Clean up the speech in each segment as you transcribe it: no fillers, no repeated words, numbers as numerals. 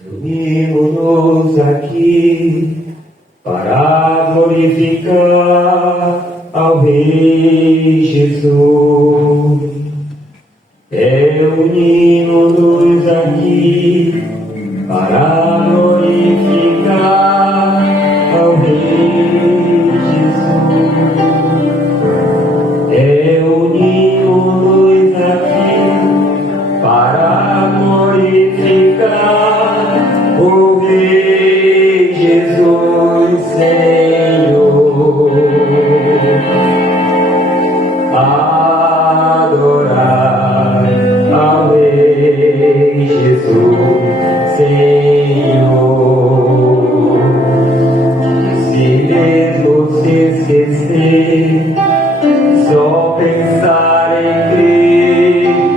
Reunimos-nos aqui para glorificar ao Rei Jesus. Reunimos-nos aqui para glorificar ao Rei Jesus. Reunimos-nos aqui para glorificar o Rei Jesus, Senhor. Adorar ao Rei Jesus, Senhor. Se mesmo se esquecer, só pensar em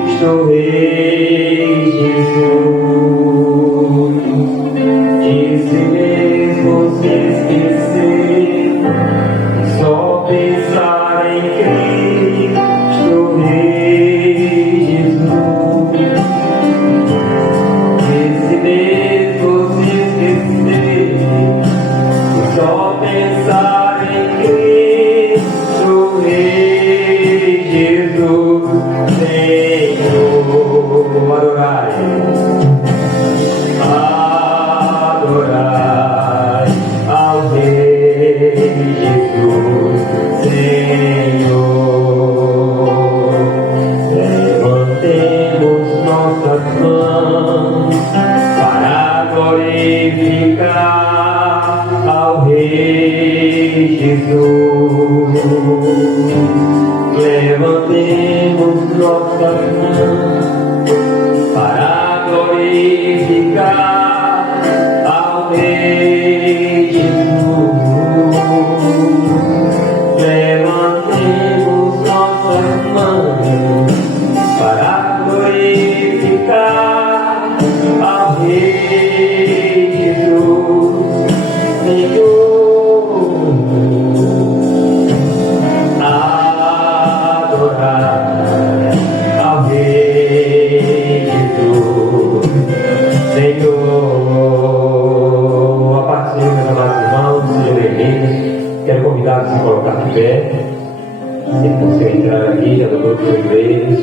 Cristo Rei Jesus. E se mesmo se esquecer, só pensar em Cristo Rei Jesus. E se mesmo se esquecer, só pensar em Cristo Rei Jesus, Senhor. Adorai ao Rei Jesus, Senhor. Levantemos nossas mãos para glorificar ao Rei Jesus. Levantemos nossas mãos para glorificar ao Rei Jesus. Levantemos nossas mãos para glorificar ao Rei Jesus, Senhor. Adorar ao Rei Jesus, Senhor. A paz do Senhor, meus amados irmãos, sejam bem-vindos. Quero convidá-los a se colocar de pé. Se você entrar aqui, já doutor dos joelhos,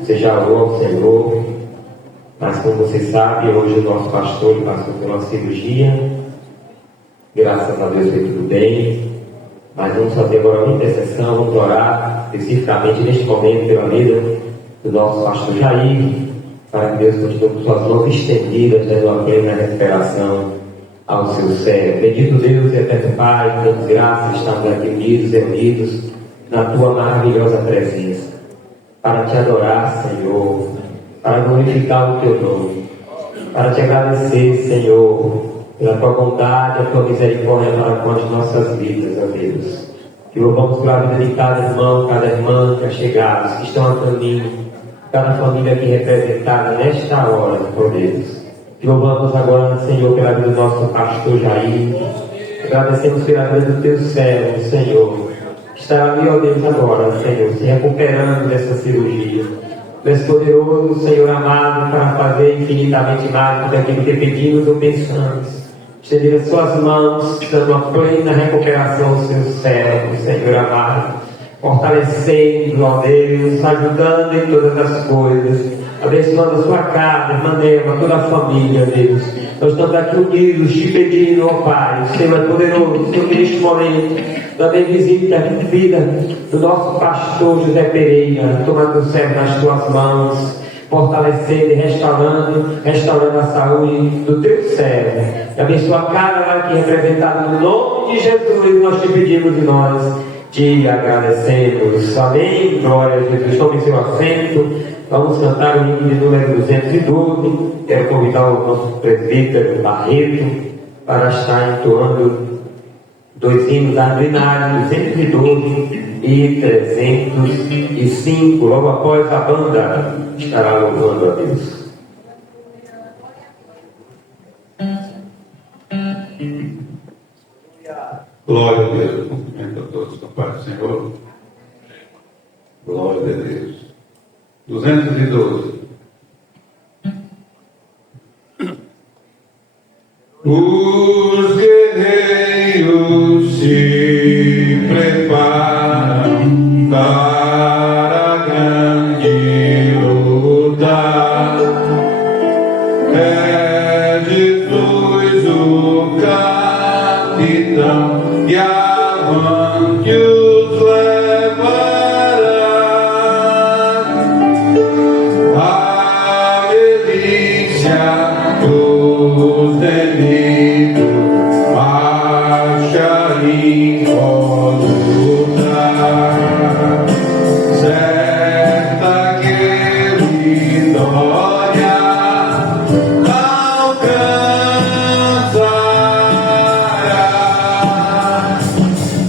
você já orou ao Senhor. Mas como você sabe, hoje o nosso pastor passou por uma cirurgia. Graças a Deus foi tudo bem. Mas vamos fazer agora uma intercessão, vamos orar especificamente neste momento pela vida do nosso pastor Jair, para que Deus continue com suas mãos estendidas, dando a plena recuperação ao seu céu. Bendito Deus e eterno Pai, damos graças, estamos aqui unidos, reunidos na Tua maravilhosa presença, para Te adorar, Senhor, para glorificar o Teu nome, para Te agradecer, Senhor, pela Tua bondade, a Tua misericórdia para com as nossas vidas, ó Deus. Que louvamos pela vida de cada irmão, cada irmã que é chegados, que estão a caminho, cada família aqui representada nesta hora, ó Deus. Que louvamos agora, Senhor, pela vida do nosso pastor Jair. Agradecemos pela vida do Teu servo, Senhor. Está ali, ó Deus, agora, Senhor, se recuperando dessa cirurgia. Tu és poderoso, Senhor amado, para fazer infinitamente mais do que aquilo que pedimos ou pensamos. Estender as suas mãos, dando uma plena recuperação aos seus servos, Senhor amado. Fortalecendo, ó Deus, ajudando em todas as coisas. Abençoando a sua casa, irmã Eva, toda a família, Deus. Nós estamos aqui unidos, te pedindo, ó Pai, o Senhor é poderoso, Senhor, neste momento, também visita a vida do nosso pastor José Pereira, tomando o céu nas tuas mãos, fortalecendo e restaurando a saúde do teu servo. E abençoa cada um aqui representado no nome de Jesus, nós te pedimos e nós te agradecemos. Amém. Glória a Jesus. Tome seu assento. Vamos cantar o hino de número 212. Quero convidar o nosso presbítero Barreto para estar entoando dois hinos ordinários, 212 e 305. Logo após a banda estará louvando a Deus. Glória a Deus. Cumprimento a todos com a paz do Senhor. Glória a Deus. 212. Os guerreiros se preparam para a grande luta. É Jesus o capitão e avante os levará. A milícia dos temidos marcha involuta. Certa que vitória alcançará.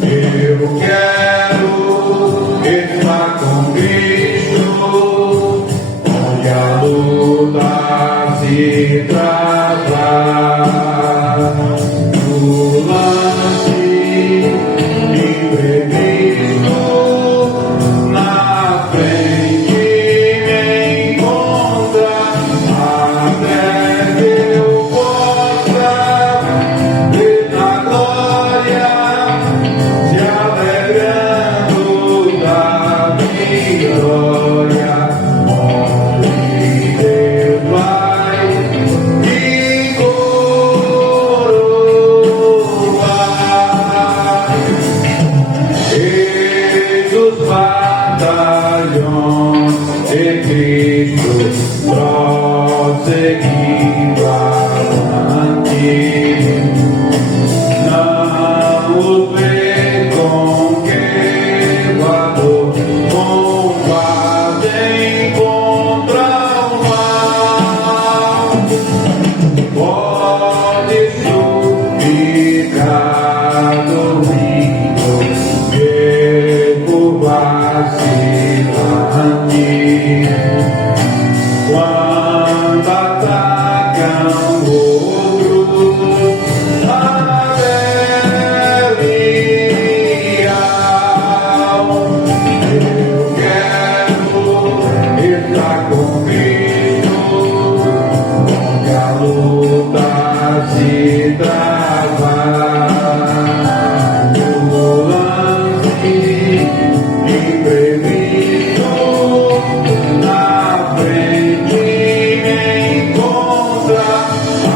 Eu quero estar com Cristo, onde a luta se trava. No lance imprevisto, na frente me encontra, até que eu possa ver na glória, se alegrando da vitória, onde Deus vai me coroar. Eis os batalhões de Cristo prosseguindo avante. Não os vê com quebrador, combatem contra o mal. Pode suplicar domingo, que curvar-se quando atacam outros, eu quero estar com Cristo, onde a luta se trava. No lance imprevisto, na frente me encontra,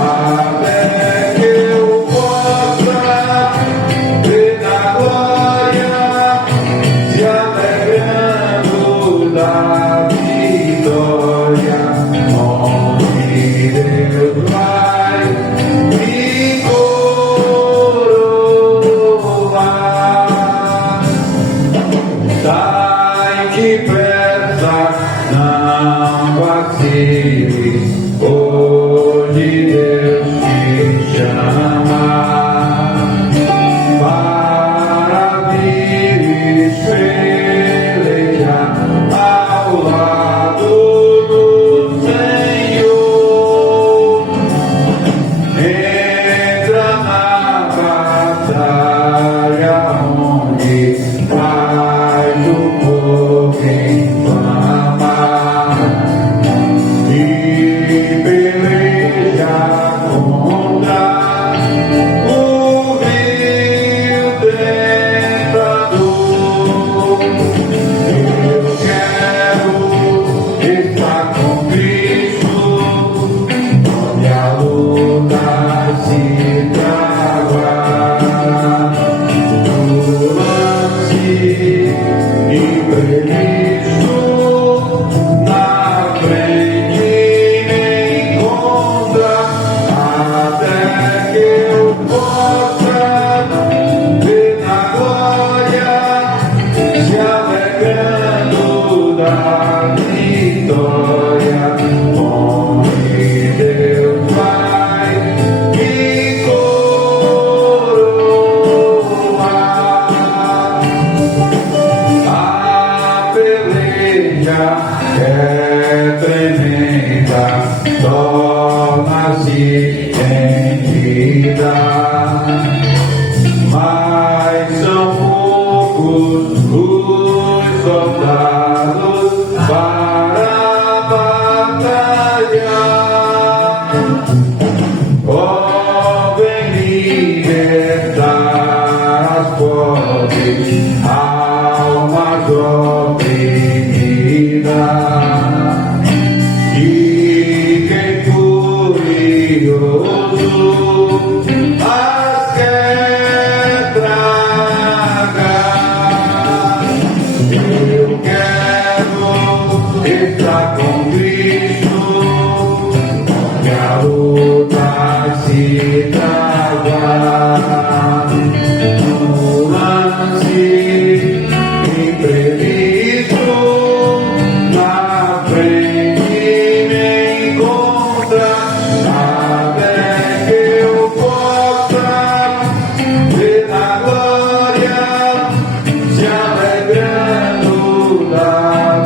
até que eu possa ver na glória, se alegrando da vitória, onde Deus vai me coroar. Sai depressa, não vacile, hoje Deus te chama para vires pelejar ao lado do Senhor. Entra na batalha onde faz o povo inflamar e peleja contra o vil tentador. Eu quero estar com Cristo, onde a luta se trava. No lance imprevisto, na frente me encontra, até que eu possa ver na glória, se alegrando da vitória, onde Deus vai me coroar. A peleja é tremenda, torna-se em vida, mas são poucos os soldados para batalhar. Oh, libertar as pobres almas oprimidas. E quem furioso as quer tragar. Eu quero estar com Cristo, onde a luta se travar. No lance imprevisto, na frente me encontra, até que eu possa ver na glória, se alegrando da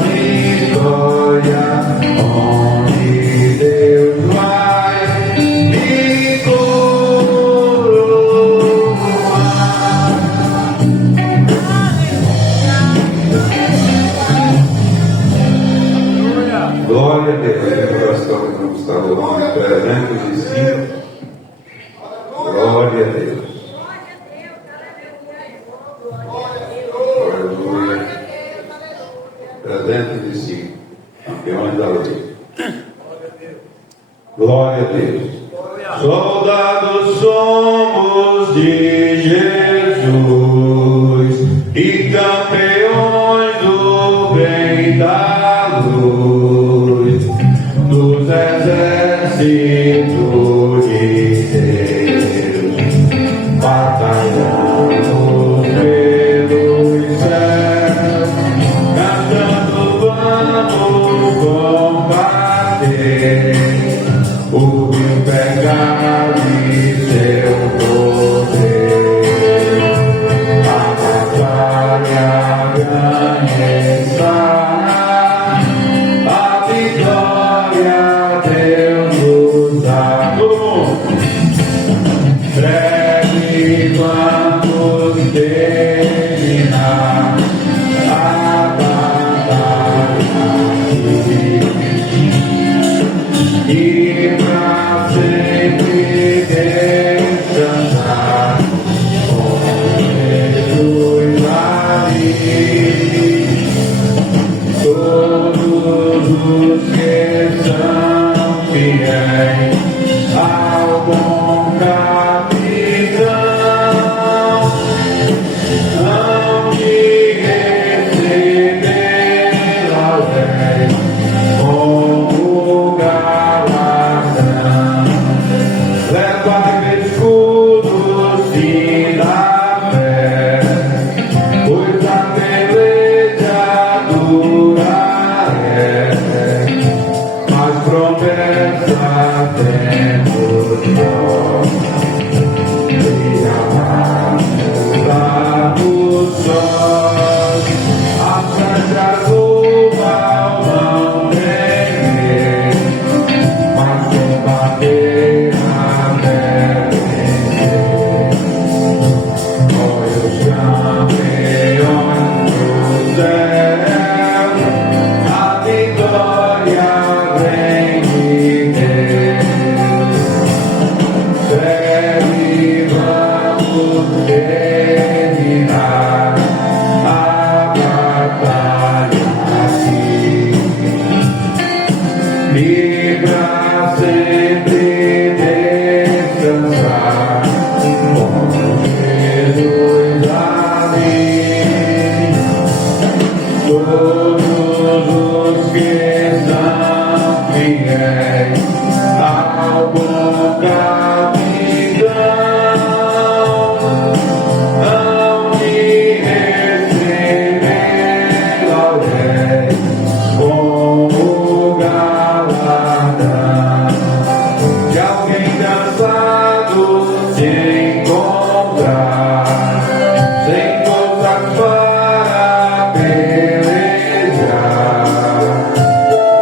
vitória, onde Deus vai me coroar. Glória a Deus, nós estamos louvando 305. Glória a Deus. Aleluia. 305. Campeões da lei. Glória a Deus. Soldados somos de Jesus e campeões do bem da luz, dos exércitos de Deus, batalhamos pelos céus, cantando vamos combater o pecado e seu poder. A batalha ganha estará, a vitória Deus nos dá. Todo mundo. Breve vamos terminar a batalha e pra sempre descansar com Jesus ali. Todos os que são fiéis ao bom capitão hão de receber ao rei como galardão. Leva escudos e da fé, pois a beleza dura é, mas promessa temos nós. Brilhará os sóis, as pedras do mal não temer, mas combater até vencer. Olha os campeões do céu, a vitória vem de Deus. Breve vamos terminar a batalha assim, e pra sempre descansar com Jesus ali. Todos os que são fiéis ao bom capitão hão de receber ao rei como galardão. De alguém cansado se encontrar, sem forças para pelejar,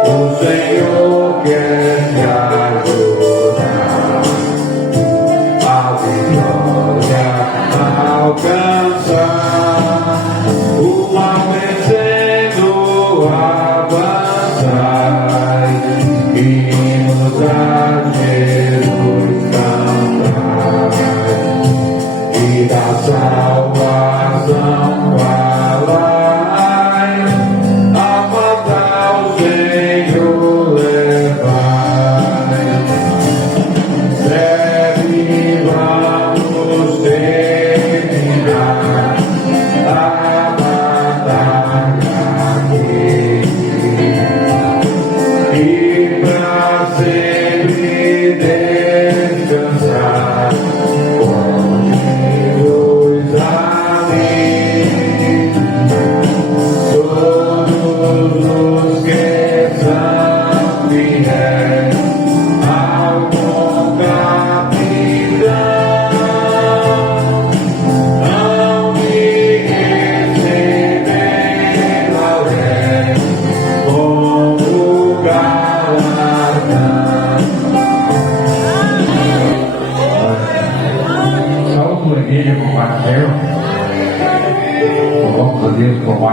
o Senhor quer te ajudar.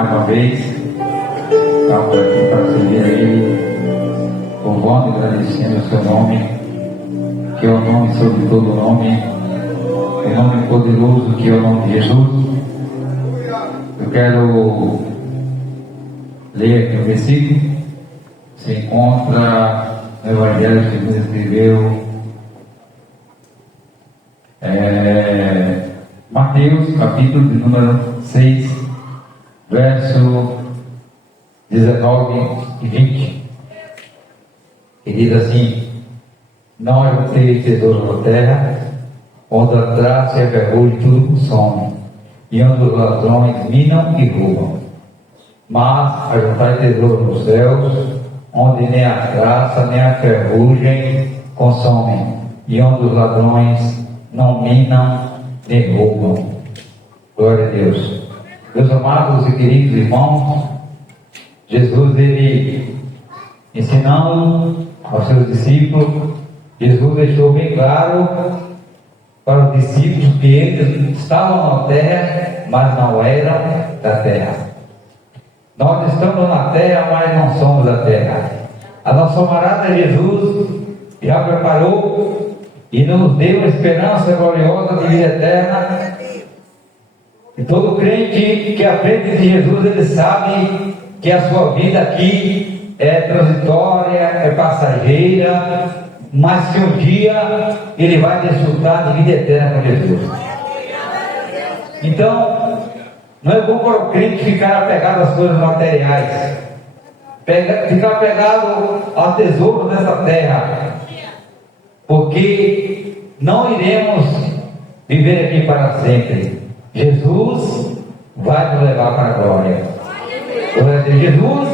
mais uma vez. Estamos aqui para servir a Ele, louvando e agradecendo o seu nome, que é o nome sobre todo nome, o nome poderoso que é o nome de Jesus. Eu quero ler aqui o versículo, se encontra no Evangelho que Jesus escreveu, Mateus, capítulo de número 6, verso 19 e 20, que diz assim: não ajunteis tesouro na terra, onde a traça e a ferrugem tudo consome, e onde os ladrões minam e roubam. Mas ajuntai tesouro nos céus, onde nem a traça nem a ferrugem consomem, e onde os ladrões não minam nem roubam. Glória a Deus. Meus amados e queridos irmãos, Jesus, ele ensinando aos seus discípulos, Jesus deixou bem claro para os discípulos que eles estavam na terra, mas não eram da terra. Nós estamos na terra, mas não somos da terra. A nossa camarada Jesus já preparou e nos deu a esperança gloriosa de vida eterna. E todo crente que aprende de Jesus, ele sabe que a sua vida aqui é transitória, é passageira, mas que um dia ele vai desfrutar de vida eterna com Jesus. Então, não é bom para o crente ficar apegado às coisas materiais, ficar apegado ao tesouro dessa terra, porque não iremos viver aqui para sempre. Jesus vai nos levar para a glória. Jesus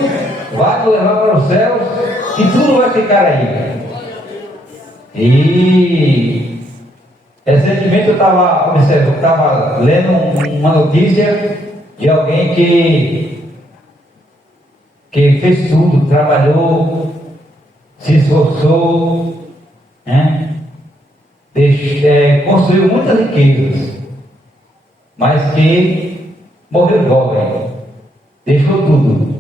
vai nos levar para os céus e tudo vai ficar aí. E recentemente eu estava lendo uma notícia de alguém que fez tudo, trabalhou, se esforçou, né? Construiu muitas riquezas, mas que morreu jovem, deixou tudo.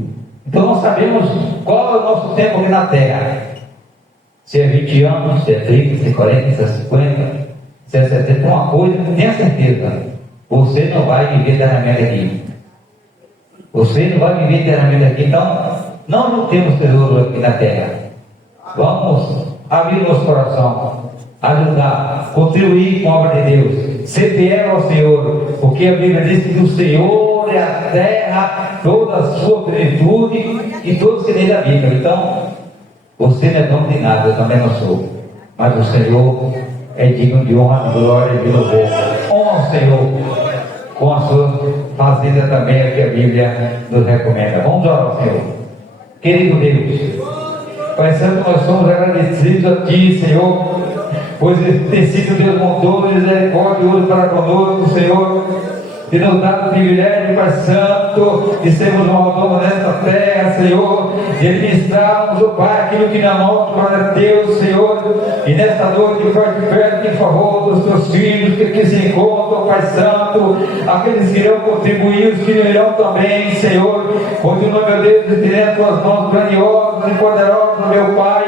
Então nós sabemos qual é o nosso tempo aqui na terra. Se é 20 anos, se é 30, se é 40, se é 50, se é 70, uma coisa, tenha certeza, você não vai viver eternamente aqui. Você não vai viver eternamente aqui. Então, nós não temos tesouro aqui na terra. Vamos abrir nosso coração, ajudar, contribuir com a obra de Deus, ser fiel ao Senhor, porque a Bíblia diz que do Senhor é a terra, toda a sua plenitude e todos que nele habitam. Então, você não é dono de nada, eu também não sou, mas o Senhor é digno de honra, de glória e de louvor. Honra o Senhor com a sua fazenda também, é que a Bíblia nos recomenda. Vamos orar ao Senhor. Querido Deus, Pai Santo, nós somos agradecidos a Ti, Senhor, pois tem sido Deus bondoso, misericordioso para conosco, Senhor, e nos dá o privilégio, Pai Santo, de sermos mordomos nesta terra, Senhor, de administrarmos, ó Pai, aquilo que não é nosso, para Deus, Senhor, e nesta noite, Pai, de perto, em favor dos Teus filhos que aqui se encontram, Pai Santo, aqueles que irão contribuir, os que não irão também, Senhor, continua, meu Deus, estendendo Tuas mãos grandiosas e poderosas, meu Pai,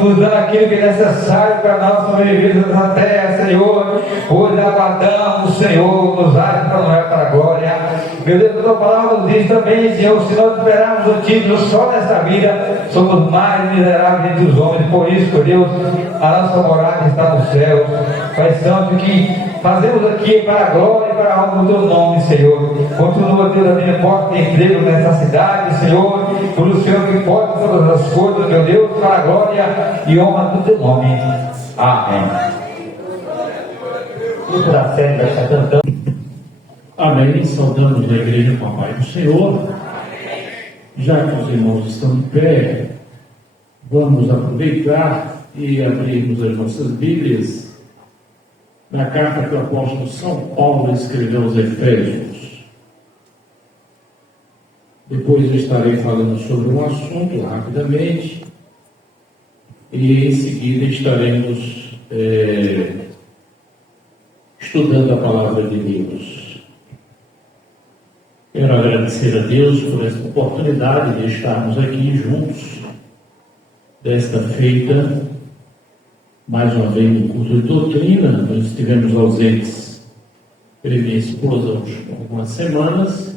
nos dando aquilo que é necessário para nós sobreviver nessa terra, Senhor, pois aguardamos, Senhor, nos age para a glória. Meu Deus, a Tua palavra nos diz também, Senhor, se nós esperarmos o título só nessa vida, somos mais miseráveis entre os homens. Por isso, Deus, a nossa morada está nos céus. Pai Santo, que fazemos aqui para a glória e para a honra do Teu nome, Senhor. Continua, Deus, abrindo porta de emprego nessa cidade, Senhor, por o Senhor que pode todas as coisas, meu Deus, para a glória e honra do Teu nome. Amém. E por a série vai estar cantando. Amém. Saudamos a igreja com a paz do Senhor. Já que os irmãos estão de pé, vamos aproveitar e abrirmos as nossas Bíblias na carta que o apóstolo São Paulo escreveu aos Efésios. Depois eu estarei falando sobre um assunto rapidamente e em seguida estaremos estudando a palavra de Deus. Quero agradecer a Deus por esta oportunidade de estarmos aqui juntos, desta feita, mais uma vez no curso de doutrina. Nós estivemos ausentes, eu e minha esposa, algumas semanas.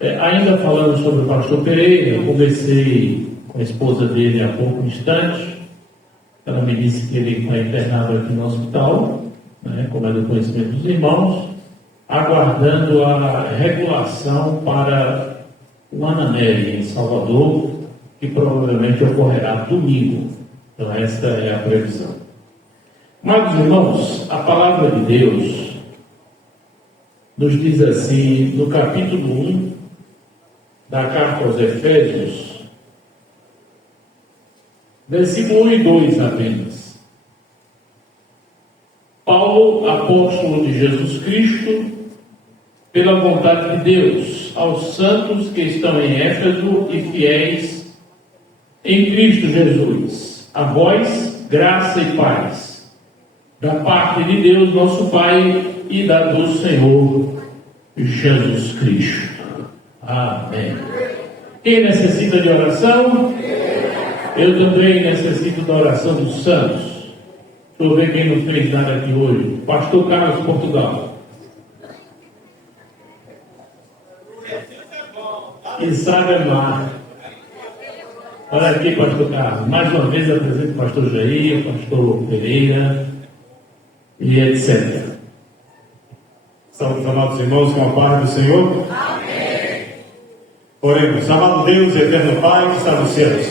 Ainda falando sobre o pastor Pereira, eu conversei com a esposa dele há pouco instante. Ela me disse que ele está internado aqui no hospital, como é do conhecimento dos irmãos, aguardando a regulação para o Ananelli, em Salvador, que provavelmente ocorrerá domingo. Então esta é a previsão. Amados irmãos, a palavra de Deus nos diz assim, no capítulo 1 da carta aos Efésios, versículo 1 e 2 apenas. Paulo, apóstolo de Jesus Cristo, pela vontade de Deus, aos santos que estão em Éfeso e fiéis em Cristo Jesus, a vós, graça e paz, da parte de Deus, nosso Pai, e da do Senhor Jesus Cristo. Amém. Quem necessita de oração? Eu também necessito da oração dos santos. Deixa eu ver quem não fez nada aqui hoje. Pastor Carlos Portugal. Isabel. Olha aqui, pastor Carlos. Mais uma vez apresento o pastor Jair, o pastor Pereira e etc. Saúde, amados irmãos, com a paz do Senhor. Amém. Oremos. Amado Deus, eterno Pai que está nos céus,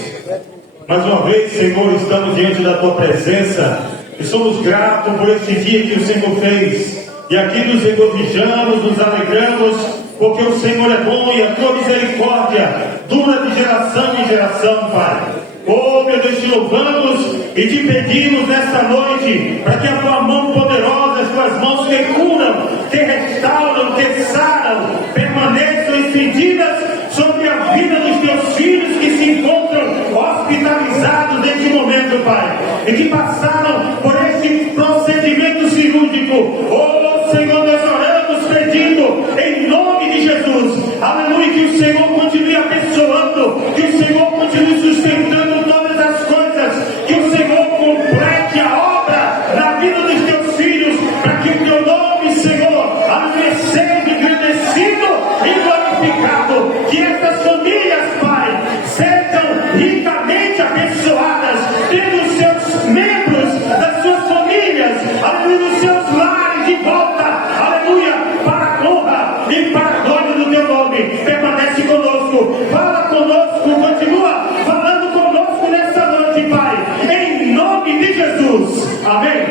mais uma vez, Senhor, estamos diante da Tua presença e somos gratos por este dia que o Senhor fez. E aqui nos regozijamos, nos alegramos, porque o Senhor é bom e a Tua misericórdia dura de geração em geração, Pai. Oh, meu Deus, te louvamos e te pedimos nesta noite para que a Tua mão poderosa, as Tuas mãos que curam, que restauram, que saram, permaneçam estendidas sobre a vida dos Teus filhos que se encontram hospitalizados neste momento, Pai, e que passaram por este procedimento cirúrgico. Oh, Senhor, nós oramos pedindo em nome de Jesus, aleluia, que o Senhor continue abençoando, que o Senhor continue sustentando todas as coisas, que o Senhor complete a obra na vida dos Teus filhos, para que o Teu nome, Senhor, aleluia, seja engrandecido e glorificado, que essas famílias, Pai, sejam ricamente abençoadas, tendo os seus membros das suas famílias, aleluia, dos seus lares de volta, aleluia, para a honra e para a glória do Teu nome. Permanece conosco, fala conosco, continua falando conosco nessa noite, Pai, em nome de Jesus. Amém.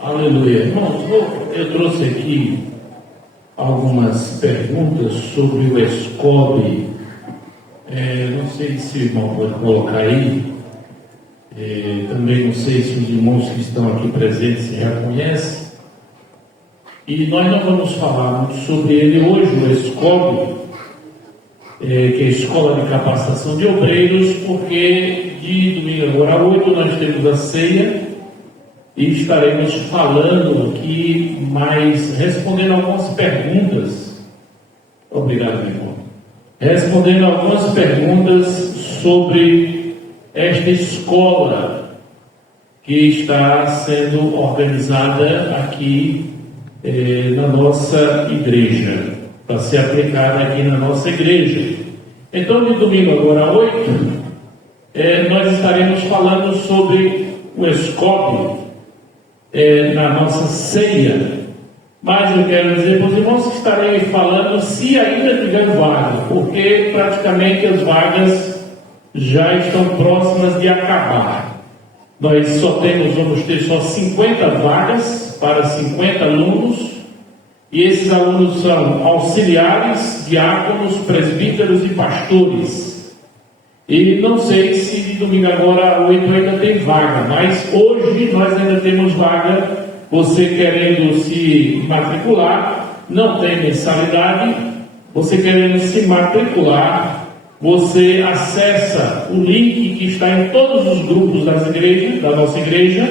Aleluia. Irmãos, eu trouxe aqui algumas perguntas sobre o SCOB. Não sei se o irmão pode colocar aí. Também não sei se os irmãos que estão aqui presentes já conhecem. E nós não vamos falar muito sobre ele hoje, o SCOB, que é a Escola de Capacitação de Obreiros, porque de domingo agora 8 nós temos a ceia e estaremos falando aqui, mas respondendo algumas perguntas. Obrigado, meu irmão. Respondendo algumas perguntas sobre esta escola que está sendo organizada aqui na nossa igreja, para ser aplicada aqui na nossa igreja. Então, de domingo agora 8, nós estaremos falando sobre o SCOB na nossa ceia. Mas eu quero dizer para os irmãos que estarei falando, se ainda tiver vaga, porque praticamente as vagas já estão próximas de acabar. Nós vamos ter só 50 vagas para 50 alunos, e esses alunos são auxiliares, diáconos, presbíteros e pastores. E não sei se de domingo agora 8 ainda tem vaga, mas hoje nós ainda temos vaga. Você querendo se matricular, não tem mensalidade. Você querendo se matricular, você acessa o link que está em todos os grupos das igrejas, da nossa igreja,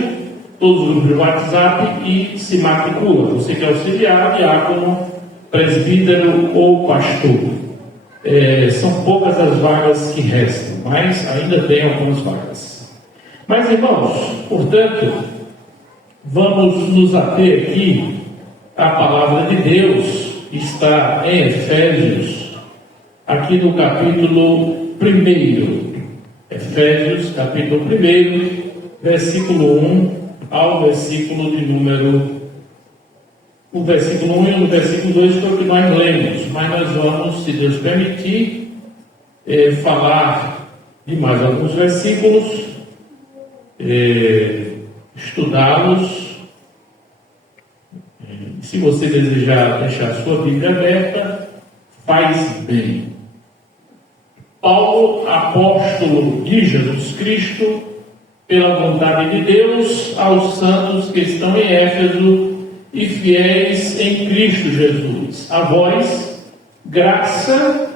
todos os grupos de WhatsApp, e se matricula. Você que é auxiliar, diácono, presbítero ou pastor. São poucas as vagas que restam, mas ainda tem algumas vagas. Mas, irmãos, portanto, vamos nos ater aqui à palavra de Deus, que está em Efésios, aqui no capítulo 1. Efésios, capítulo 1, versículo 1 ao versículo de número... O versículo 1 e o versículo 2 foi o que nós lemos, mas nós vamos, se Deus permitir, falar de mais alguns versículos, estudá-los. Se você desejar deixar a sua Bíblia aberta, faz bem. Paulo, apóstolo de Jesus Cristo, pela vontade de Deus, aos santos que estão em Éfeso e fiéis em Cristo Jesus. A vós, graça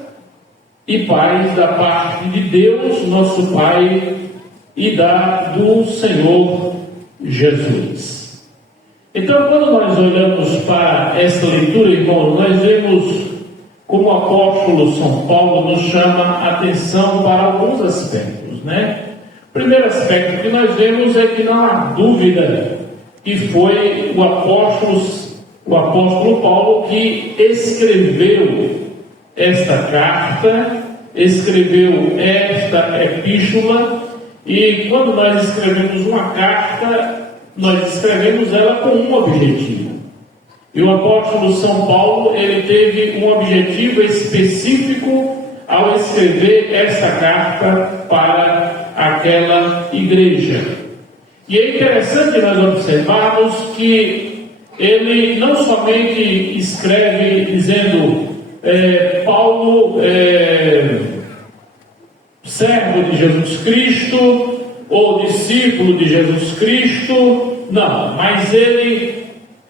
e paz da parte de Deus, nosso Pai, e do Senhor Jesus. Então, quando nós olhamos para esta leitura, irmãos, nós vemos como o apóstolo São Paulo nos chama a atenção para alguns aspectos, né? O primeiro aspecto que nós vemos é que não há dúvida que foi o apóstolo Paulo que escreveu esta carta, escreveu esta epístola, e quando nós escrevemos uma carta, nós escrevemos ela com um objetivo. E o apóstolo São Paulo, ele teve um objetivo específico ao escrever esta carta para aquela igreja. E é interessante nós observarmos que ele não somente escreve dizendo Paulo, servo de Jesus Cristo, ou discípulo de Jesus Cristo, não, mas ele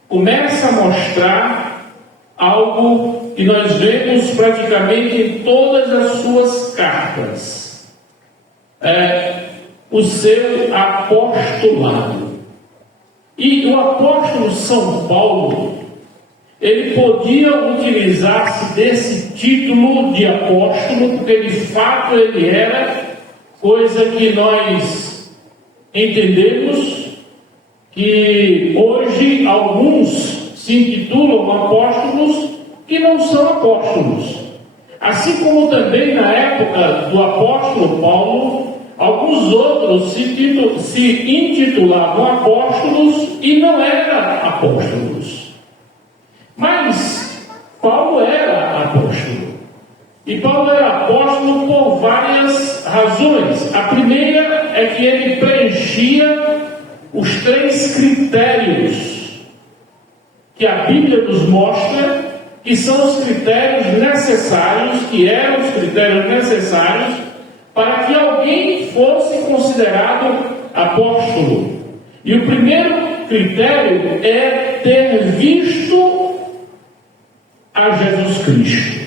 começa a mostrar algo que nós vemos praticamente em todas as suas cartas. O seu apostolado. E o apóstolo São Paulo, ele podia utilizar-se desse título de apóstolo, porque de fato ele era, coisa que nós entendemos, que hoje alguns se intitulam apóstolos que não são apóstolos. Assim como também na época do apóstolo Paulo, alguns outros se intitulavam apóstolos e não eram apóstolos. Mas Paulo era apóstolo. E Paulo era apóstolo por várias razões. A primeira é que ele preenchia os 3 critérios que a Bíblia nos mostra que são os critérios necessários, que eram os critérios necessários para que alguém fosse considerado apóstolo. E o primeiro critério é ter visto a Jesus Cristo.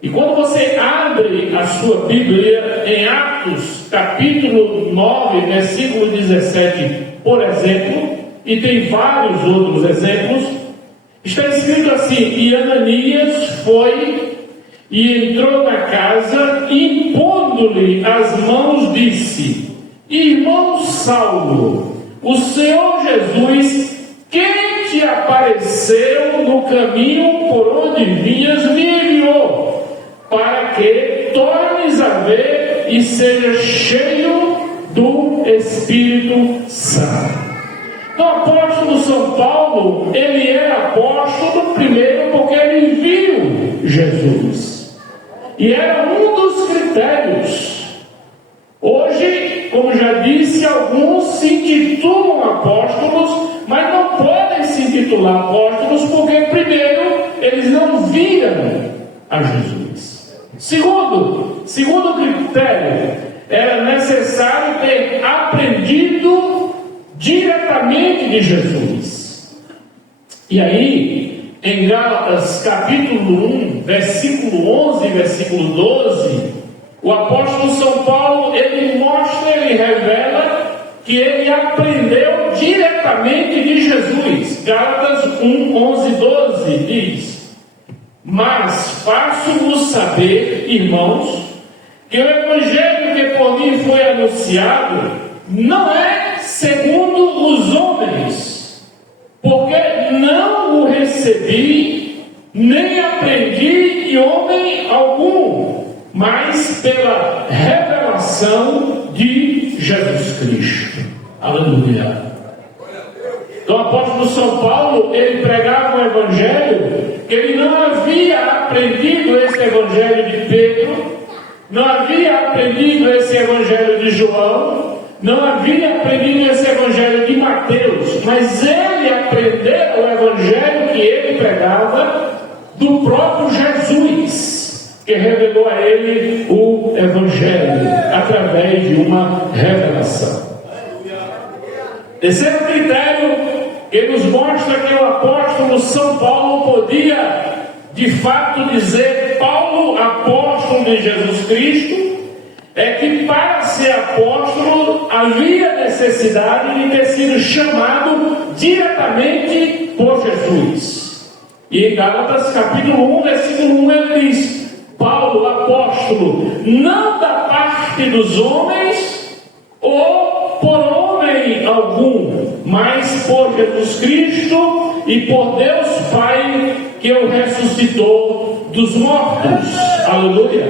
E quando você abre a sua Bíblia em Atos, capítulo 9, versículo 17, por exemplo, e tem vários outros exemplos, está escrito assim: e Ananias foi e entrou na casa, e impondo-lhe as mãos, disse: irmão Saulo, o Senhor Jesus, que te apareceu no caminho por onde vinhas, me enviou, para que tornes a ver e seja cheio do Espírito Santo. Então, o apóstolo São Paulo, ele era apóstolo primeiro porque ele viu Jesus. E era um dos critérios. Hoje, como já disse, alguns se intitulam apóstolos, mas não podem se intitular apóstolos porque primeiro eles não viram a Jesus. Segundo critério, era necessário ter aprendido diretamente de Jesus. E aí, em Gálatas capítulo 1, versículo 11 e versículo 12, o apóstolo São Paulo, ele mostra, ele revela que ele aprendeu diretamente de Jesus. Gálatas 1, 11 e 12 diz: Mas faço-vos saber, irmãos, que o evangelho que por mim foi anunciado não é segundo os homens, porque não o recebi, nem aprendi de homem algum, mas pela revelação de Jesus Cristo. Aleluia. Então, o apóstolo São Paulo, ele pregava um evangelho que ele não havia aprendido esse evangelho de Pedro, não havia aprendido esse evangelho de João, não havia aprendido esse evangelho de Mateus, mas ele aprendeu o evangelho que ele pregava do próprio Jesus, que revelou a ele o evangelho através de uma revelação. Terceiro critério que nos mostra que o apóstolo São Paulo podia de fato dizer Paulo, apóstolo de Jesus Cristo, é que para ser apóstolo havia necessidade de ter sido chamado diretamente por Jesus. E em Gálatas capítulo 1, versículo 1, ele diz: Paulo, apóstolo, não da parte dos homens ou por homem algum, mas por Jesus Cristo e por Deus Pai, que o ressuscitou dos mortos. Aleluia.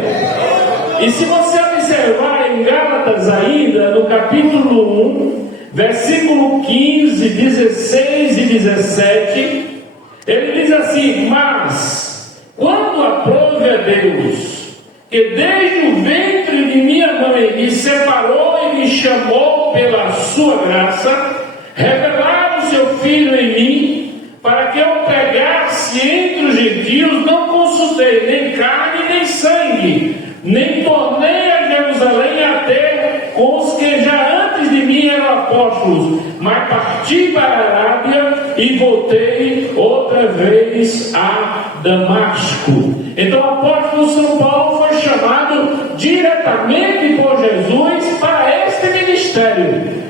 E se você observar em Gálatas ainda, no capítulo 1, versículo 15, 16 e 17, ele diz assim: mas quando aprove a Deus, que desde o ventre de minha mãe me separou e me chamou pela sua graça, revelar o seu Filho em mim, para que eu pregasse entre os gentios, não consultei nem carne nem sangue, nem tornei a Jerusalém a ter com os que já antes de mim eram apóstolos, mas parti para a Arábia e voltei outra vez a Damasco. Então o apóstolo São Paulo foi chamado diretamente por Jesus para este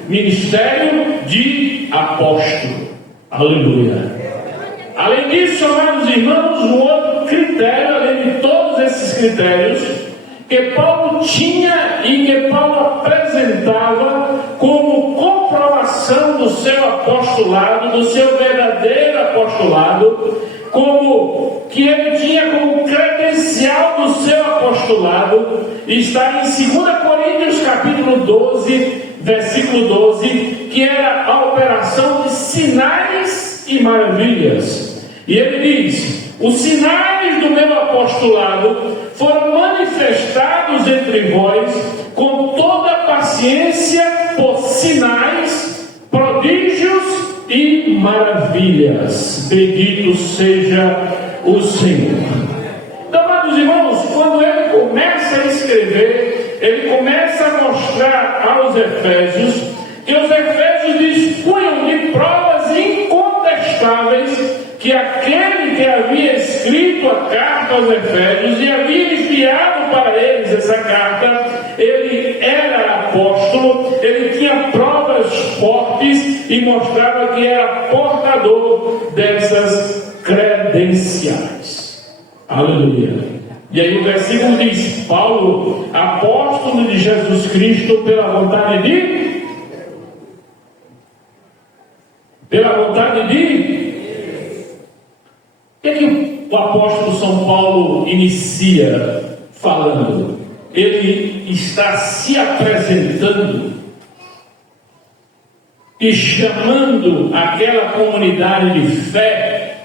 ministério de apóstolo. Aleluia. Além disso, amados irmãos, um outro critério, além de todos esses critérios, que Paulo tinha e que Paulo apresentava como comprovação do seu apostolado, do seu verdadeiro apostolado, como que ele tinha como credencial do seu apostolado, está em 2 Coríntios capítulo 12, versículo 12, que era a operação de sinais e maravilhas. E ele diz: os sinais do meu apostolado foram manifestados entre vós com toda paciência por sinais, prodígios e maravilhas. Bendito seja o Senhor. Então, amados irmãos, quando ele começa a escrever, ele começa a mostrar aos Efésios que os Efésios dispunham de provas incontestáveis que aquele que havia escrito a carta aos Efésios e havia enviado para eles essa carta, ele era apóstolo, ele tinha provas fortes e mostrava que era portador dessas credenciais. Aleluia. E aí o versículo diz: Paulo, apóstolo de Jesus Cristo, pela vontade de o que é que o apóstolo São Paulo inicia falando? Ele está se apresentando e chamando aquela comunidade de fé,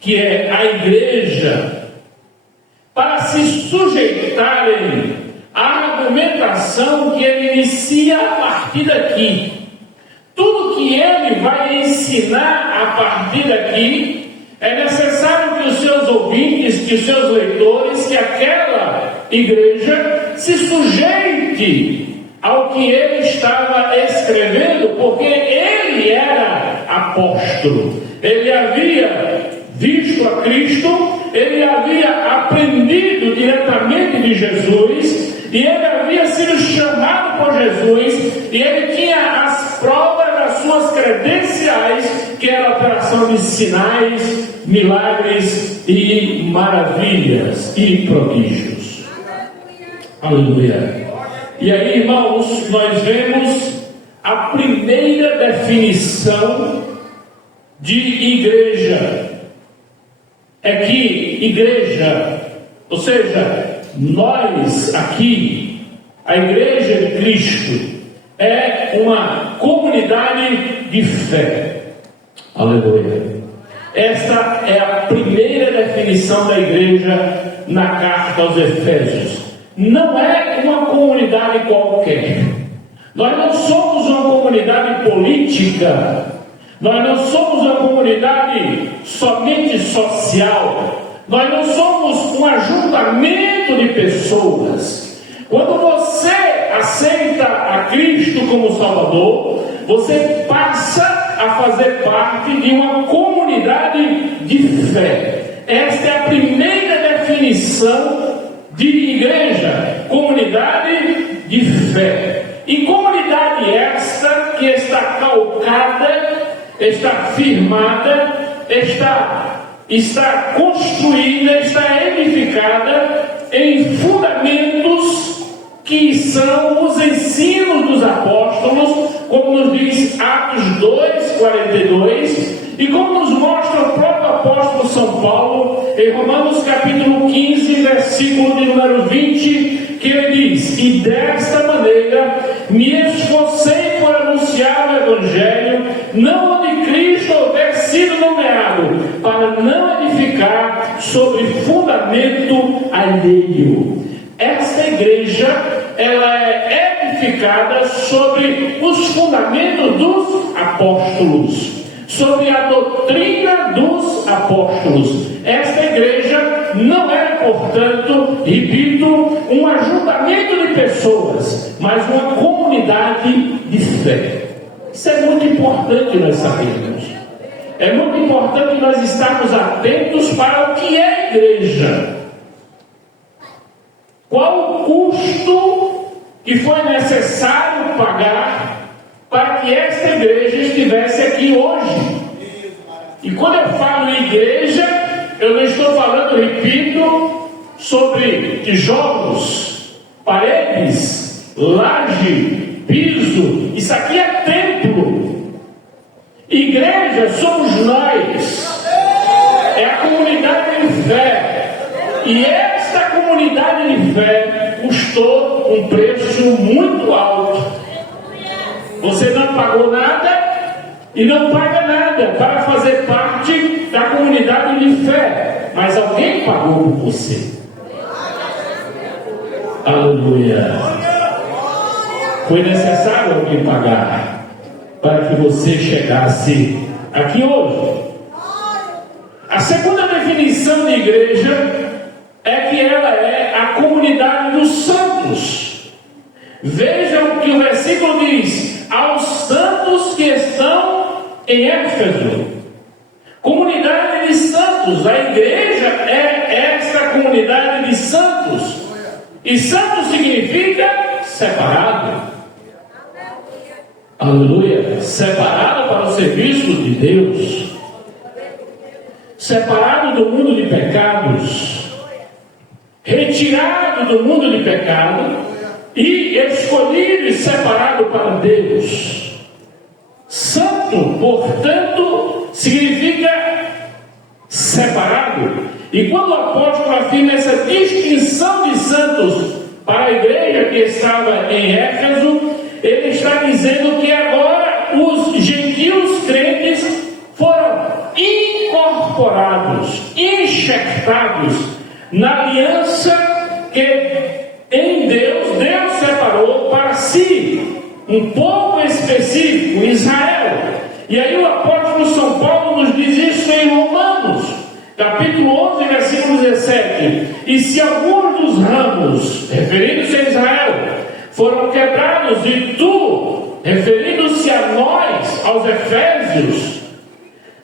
que é a igreja, para se sujeitarem à argumentação que ele inicia a partir daqui. Tudo que ele vai ensinar a partir daqui, é necessário que os seus ouvintes, que os seus leitores, que aquela igreja se sujeite ao que ele estava escrevendo, porque ele era apóstolo. Ele havia visto a Cristo, ele havia aprendido diretamente de Jesus, e ele havia sido chamado por Jesus, e ele tinha as provas das suas credenciais que era a operação de sinais, milagres e maravilhas e prodígios. Aleluia. E aí, irmãos, nós vemos a primeira definição de igreja. É que igreja, ou seja, nós aqui, a igreja de Cristo, é uma comunidade de fé. Aleluia. Esta é a primeira definição da igreja na carta aos Efésios. Não é uma comunidade qualquer. Nós não somos uma comunidade política. Nós não somos uma comunidade somente social. Nós não somos um ajuntamento de pessoas. Quando você aceita a Cristo como Salvador, você passa a fazer parte de uma comunidade de fé. Esta é a primeira definição de igreja, comunidade de fé. E comunidade esta que está calcada, está firmada, está construída, está edificada em fundamentos que são os ensinos dos apóstolos, como nos diz Atos 2:42, e como nos mostra o próprio apóstolo São Paulo em Romanos capítulo 15, versículo de número 20, que ele diz: e desta maneira me esforcei por anunciar o Evangelho, não onde Cristo houver sido nomeado, para não edificar sobre fundamento alheio. Esta igreja, ela é edificada sobre os fundamentos dos apóstolos, sobre a doutrina dos apóstolos. Esta igreja não é, portanto, repito, um ajuntamento de pessoas, mas uma comunidade de fé. Isso é muito importante nós sabermos. É muito importante nós estarmos atentos para o que é igreja. Qual o custo que foi necessário pagar para que esta igreja estivesse aqui hoje? E quando eu falo em igreja, eu não estou falando, repito, sobre tijolos, paredes, laje, piso. Isso aqui é templo. Igreja somos nós. É a comunidade de fé. E esta comunidade de fé custou um preço muito alto. Você não pagou nada e não paga nada para fazer parte da comunidade de fé, mas alguém pagou por você. Aleluia. Foi necessário alguém pagar para que você chegasse aqui hoje. A segunda definição de igreja é que ela é a comunidade dos santos. Vejam que o versículo diz: aos santos que estão em Éfeso. Comunidade de santos. A igreja é esta comunidade de santos. E santo significa separado. Aleluia. Separado para o serviço de Deus. Separado do mundo de pecados. Retirado do mundo de pecado e escolhido e separado para Deus. Santo, portanto, significa separado. E quando o apóstolo afirma essa distinção de santos para a igreja que estava em Éfeso, ele está dizendo que agora os gentios crentes foram incorporados, enxertados na aliança que em Deus separou para si um povo específico, Israel. E aí o apóstolo São Paulo nos diz isso em Romanos, capítulo 11, versículo 17. E se alguns dos ramos, referindo-se a Israel, foram quebrados, e tu, referindo-se a nós, aos Efésios,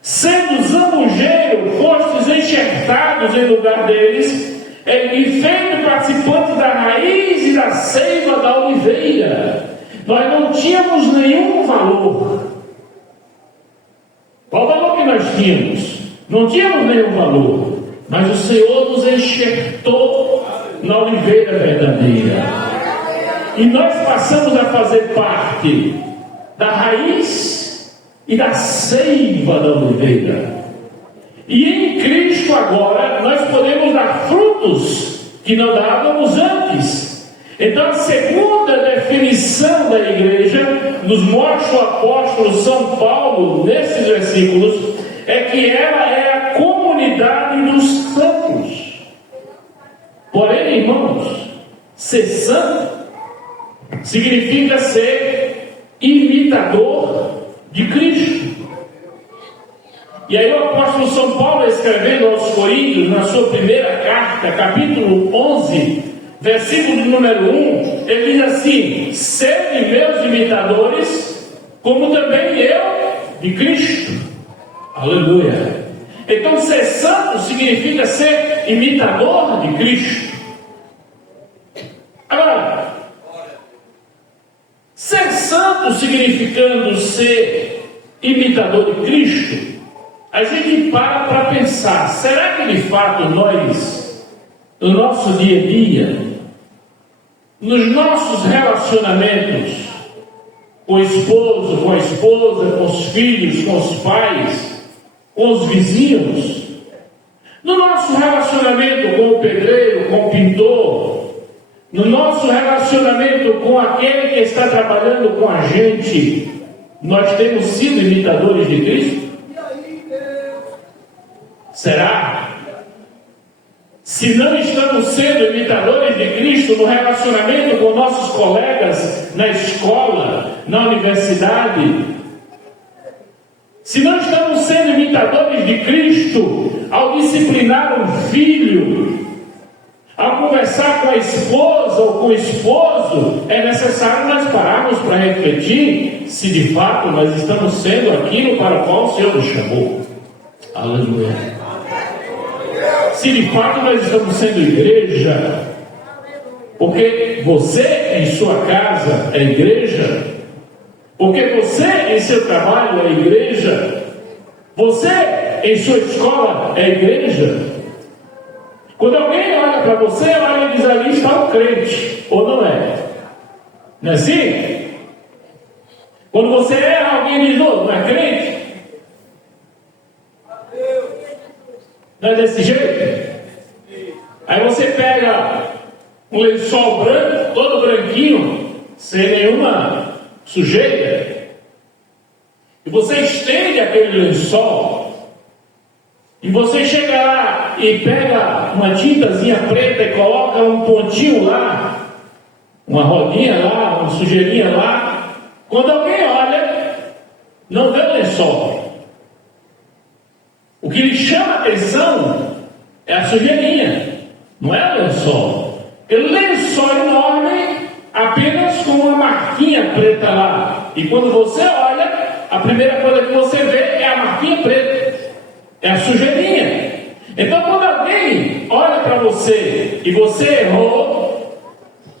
sendo zambujeiro, fostes enxertados em lugar deles, e feito participante da raiz e da seiva da oliveira. Nós não tínhamos nenhum valor. Paulo tínhamos? Não tínhamos nenhum valor, mas o Senhor nos enxertou na oliveira verdadeira. E nós passamos a fazer parte da raiz e da seiva da oliveira. E em Cristo agora nós podemos dar frutos que não dávamos antes. Então a segunda definição da igreja nos mostra o apóstolo São Paulo nesses versículos, é que ela é a comunidade dos santos. Porém, irmãos, ser santo significa ser imitador de Cristo. E aí o apóstolo São Paulo, escrevendo aos Coríntios, na sua primeira carta, capítulo 11, versículo número 1, ele diz assim: sede meus imitadores, como também eu de Cristo. Aleluia. Então ser santo significa ser imitador de Cristo. Agora, ser santo significando ser imitador de Cristo, a gente para pensar, será que de fato nós, no nosso dia a dia, nos nossos relacionamentos com o esposo, com a esposa, com os filhos, com os pais, com os vizinhos, no nosso relacionamento com o pedreiro, com o pintor, no nosso relacionamento com aquele que está trabalhando com a gente, nós temos sido imitadores de Cristo? Será? Se não estamos sendo imitadores de Cristo no relacionamento com nossos colegas na escola, na universidade, se não estamos sendo imitadores de Cristo ao disciplinar um filho, ao conversar com a esposa ou com o esposo, é necessário nós pararmos para refletir se de fato nós estamos sendo aquilo para o qual o Senhor nos chamou. Aleluia. Se de fato nós estamos sendo igreja, porque você em sua casa é igreja, porque você em seu trabalho é igreja, você em sua escola é igreja. Quando alguém olha para você, olha e diz: ali está o crente, ou não é? Não é assim? Quando você erra, alguém diz: não é crente? Não é desse jeito? Aí você pega um lençol branco, todo branquinho, sem nenhuma sujeira, e você estende aquele lençol, e você chega lá e pega uma tintazinha preta e coloca um pontinho lá, uma rodinha lá, uma sujeirinha lá. Quando alguém olha, não vê o lençol. O que lhe chama a atenção é a sujeirinha, não é o lençol. Aquele lençol enorme, apenas com uma marquinha preta lá. E quando você olha, a primeira coisa que você vê é a marquinha preta, é a sujeirinha. Então, quando alguém olha para você e você errou,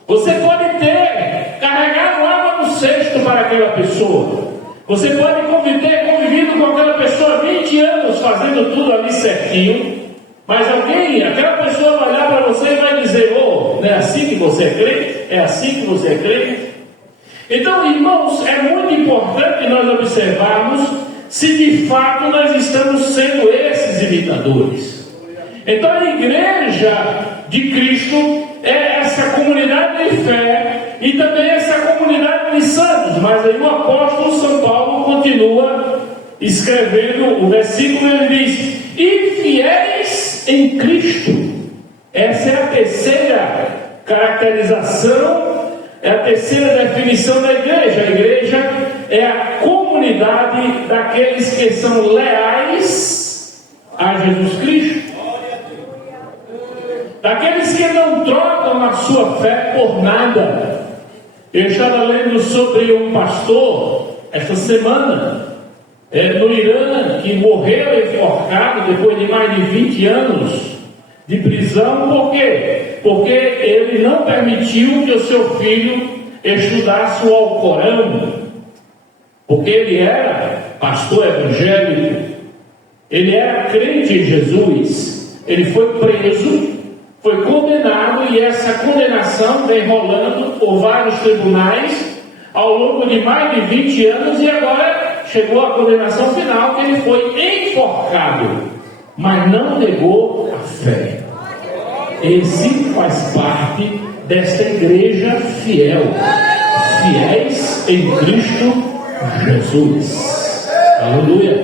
você pode ter carregado água no cesto para aquela pessoa. Você pode ter convivido com aquela pessoa 20 anos fazendo tudo ali certinho, mas aquela pessoa vai olhar para você e vai dizer: oh, não é assim que você é crente? É assim que você é crente? Então, irmãos, é muito importante nós observarmos se de fato nós estamos sendo esses imitadores. Então a igreja de Cristo é essa comunidade de fé e também essa comunidade de santos. Mas aí o apóstolo São Paulo continua escrevendo o versículo, ele diz: e fiéis em Cristo. Essa é a terceira caracterização, é a terceira definição da igreja. A igreja é a comunidade daqueles que são leais a Jesus Cristo, daqueles que não trocam a sua fé por nada. Eu estava lendo sobre um pastor esta semana no Irã, que morreu enforcado depois de mais de 20 anos de prisão. Por quê? Porque ele não permitiu que o seu filho estudasse o Alcorão, porque ele era pastor evangélico. ele era crente em Jesus, ele foi preso, foi condenado, e essa condenação vem rolando por vários tribunais ao longo de mais de 20 anos, e agora chegou a condenação final, que ele foi enforcado, mas não negou a fé. Esse faz parte desta igreja fiel, fiéis em Cristo Jesus. Aleluia.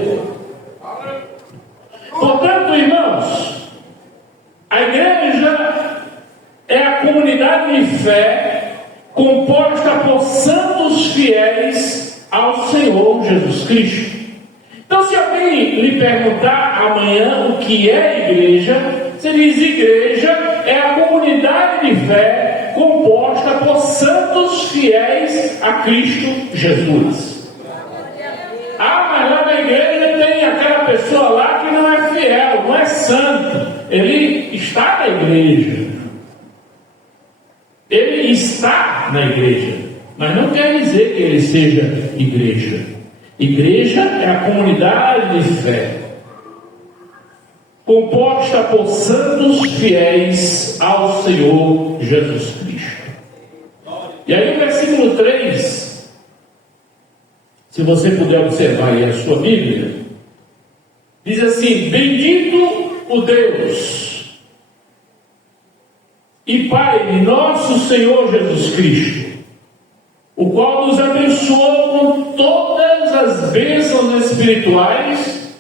Portanto, irmãos, a igreja é a comunidade de fé composta por santos fiéis ao Senhor Jesus Cristo. Então, se alguém lhe perguntar amanhã o que é igreja, você diz: igreja é a comunidade de fé composta por santos fiéis a Cristo Jesus. Mas lá na igreja tem aquela pessoa lá que não é fiel, não é santo. Ele está na igreja. Ele está na igreja, mas não quer dizer que ele seja igreja. Igreja é a comunidade de fé composta por santos fiéis ao Senhor Jesus Cristo. E aí o versículo 3, se você puder observar aí a sua Bíblia, diz assim: bendito o Deus e Pai de nosso Senhor Jesus Cristo, o qual nos abençoou com todas as bênçãos espirituais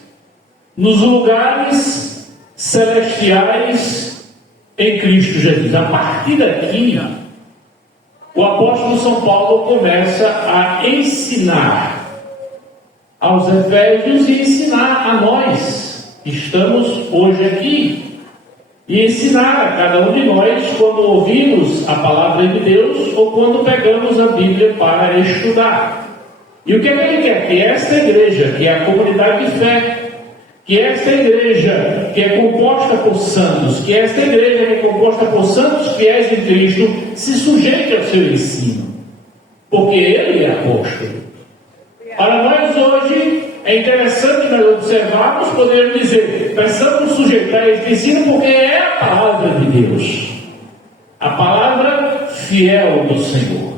nos lugares celestiais em Cristo Jesus. A partir daqui, o apóstolo São Paulo começa a ensinar aos Efésios e ensinar a nós que estamos hoje aqui, e ensinar a cada um de nós quando ouvimos a palavra de Deus ou quando pegamos a Bíblia para estudar. E o que ele quer? Que esta igreja, que é a comunidade de fé, que esta igreja que é composta por santos, que esta igreja que é composta por santos fiéis em Cristo, se sujeite ao seu ensino, porque ele é apóstolo. Para nós hoje é interessante nós observarmos, podermos dizer: precisamos sujeitar este ensino, porque é a palavra de Deus, a palavra fiel do Senhor.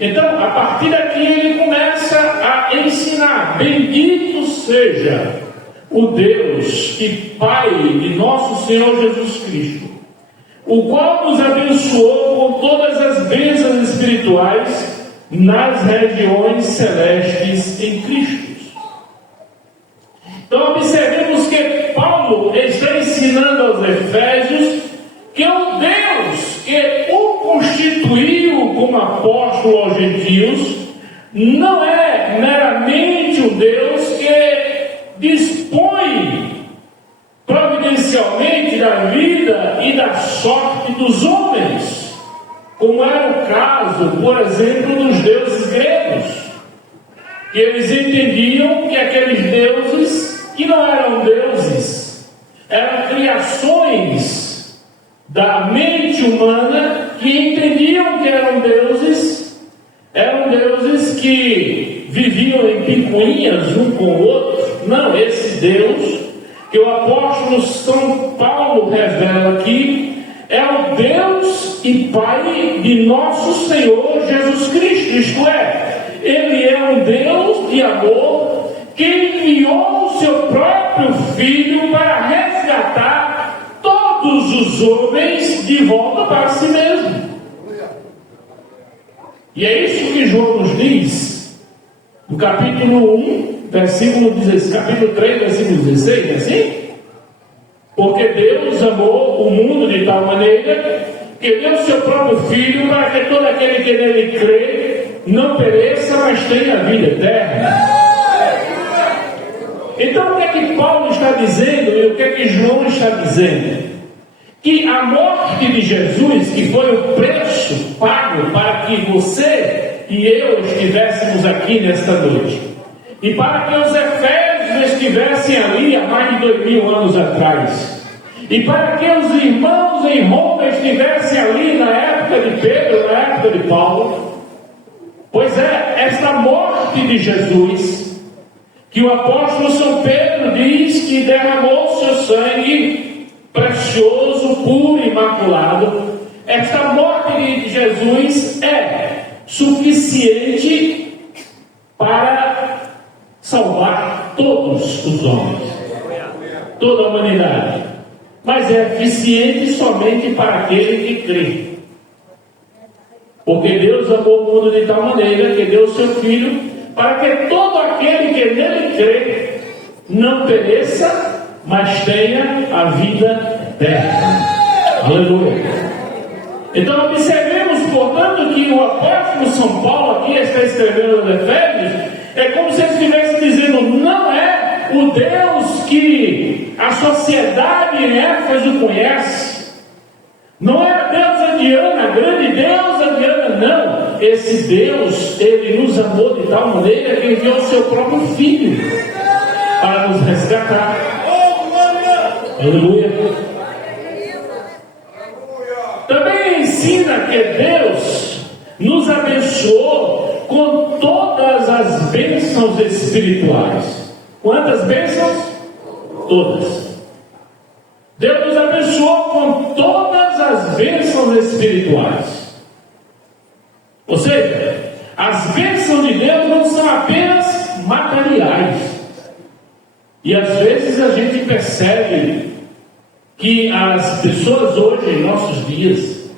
Então, a partir daqui ele começa a ensinar: bendito seja o Deus e Pai de nosso Senhor Jesus Cristo, o qual nos abençoou com todas as bênçãos espirituais nas regiões celestes em Cristo. Então observemos que Paulo está ensinando aos Efésios que o Deus que o constituiu como apóstolo aos gentios não é meramente um Deus que dispõe providencialmente da vida e da sorte dos homens, como era o caso, por exemplo, dos deuses gregos, que eles entendiam que aqueles deuses, que não eram deuses, eram criações da mente humana, que entendiam que eram deuses que viviam em picuinhas um com o outro. Não, esse Deus que o apóstolo São Paulo revela aqui é o Deus e Pai de nosso Senhor Jesus Cristo. Isto é, ele é um Deus de amor que enviou o seu próprio Filho para resgatar todos os homens de volta para si mesmo. E é isso que João nos diz no capítulo 1, versículo 16, capítulo 3, versículo 16, é assim? Porque Deus amou o mundo de tal maneira que deu o seu próprio Filho para que todo aquele que nele crê não pereça, mas tenha a vida eterna. Então o que é que Paulo está dizendo e o que é que João está dizendo? Que a morte de Jesus, que foi o preço pago para que você e eu estivéssemos aqui nesta noite, e para que os Efésios estivessem ali há mais de 2000 anos atrás, e para que os irmãos em Roma estivessem ali na época de Pedro, na época de Paulo, pois é esta morte de Jesus que o apóstolo São Pedro diz que derramou seu sangue precioso, puro, imaculado, esta morte de Jesus é suficiente para salvar todos os homens, toda a humanidade, mas é eficiente somente para aquele que crê. Porque Deus amou o mundo de tal maneira que deu o seu Filho, para que todo aquele que nele crê não pereça, mas tenha a vida eterna. Aleluia. Então observemos, portanto, que o apóstolo São Paulo aqui está escrevendo aos Efésios, é como se ele estivesse dizendo, não é o Deus que a sociedade em Éfeso conhece, não é a deusa Diana, a grande deusa Diana, não. Esse Deus, ele nos amou de tal maneira que enviou o seu próprio Filho para nos resgatar. Aleluia. Também ensina que Deus nos abençoou com todas as bênçãos espirituais. Quantas bênçãos? Todas. Deus nos abençoou com todas as bênçãos espirituais. Ou seja, as bênçãos de Deus não são apenas materiais. E às vezes a gente percebe que as pessoas hoje, em nossos dias,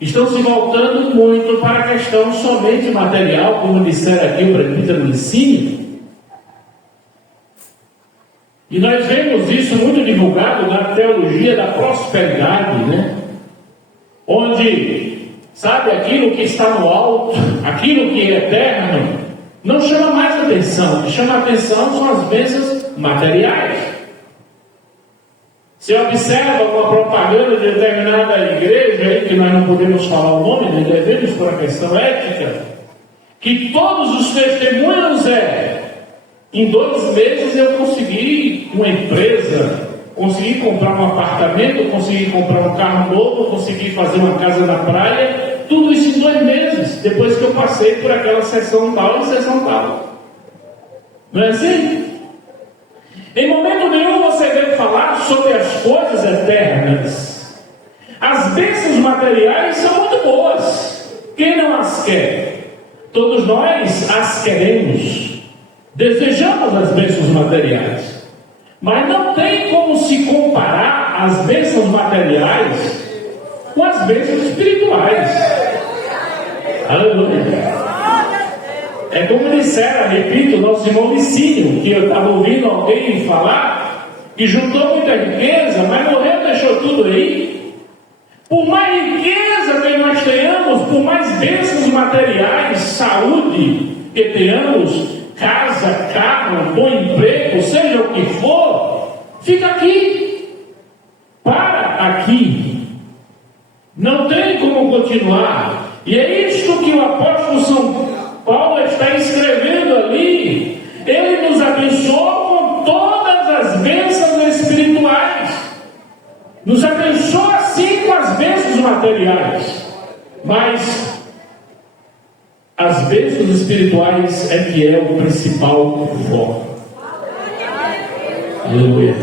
estão se voltando muito para a questão somente material, como disseram aqui o presbítero Licínio. E nós vemos isso muito divulgado na teologia da prosperidade, né? Onde, sabe, aquilo que está no alto, aquilo que é eterno, não chama mais atenção. O que chama atenção são as bênçãos materiais. Você observa uma propaganda de determinada igreja, aí, que nós não podemos falar o nome, né? Devemos por uma questão ética, que todos os testemunhos em 2 meses eu consegui uma empresa, consegui comprar um apartamento, consegui comprar um carro novo, consegui fazer uma casa na praia, tudo isso em 2 meses, depois que eu passei por aquela sessão tal e sessão tal. Não é assim? Em momento nenhum você deve falar sobre as coisas eternas. As bênçãos materiais são muito boas. Quem não as quer? Todos nós as queremos. Desejamos as bênçãos materiais, mas não tem como se comparar as bênçãos materiais com as bênçãos espirituais. Aleluia. É como disseram, repito, nosso irmão Licínio, que eu estava ouvindo alguém falar, que juntou muita riqueza, mas morreu, deixou tudo aí. Por mais riqueza que nós tenhamos, por mais bênçãos materiais, saúde que tenhamos, casa, carro, bom emprego, seja o que for, fica aqui, para aqui, não tem como continuar. E é isto que o apóstolo São Paulo está escrevendo ali. Ele nos abençoou com todas as bênçãos espirituais, nos abençoa assim com as bênçãos materiais, mas as bênçãos espirituais é que é o principal foco. Aleluia.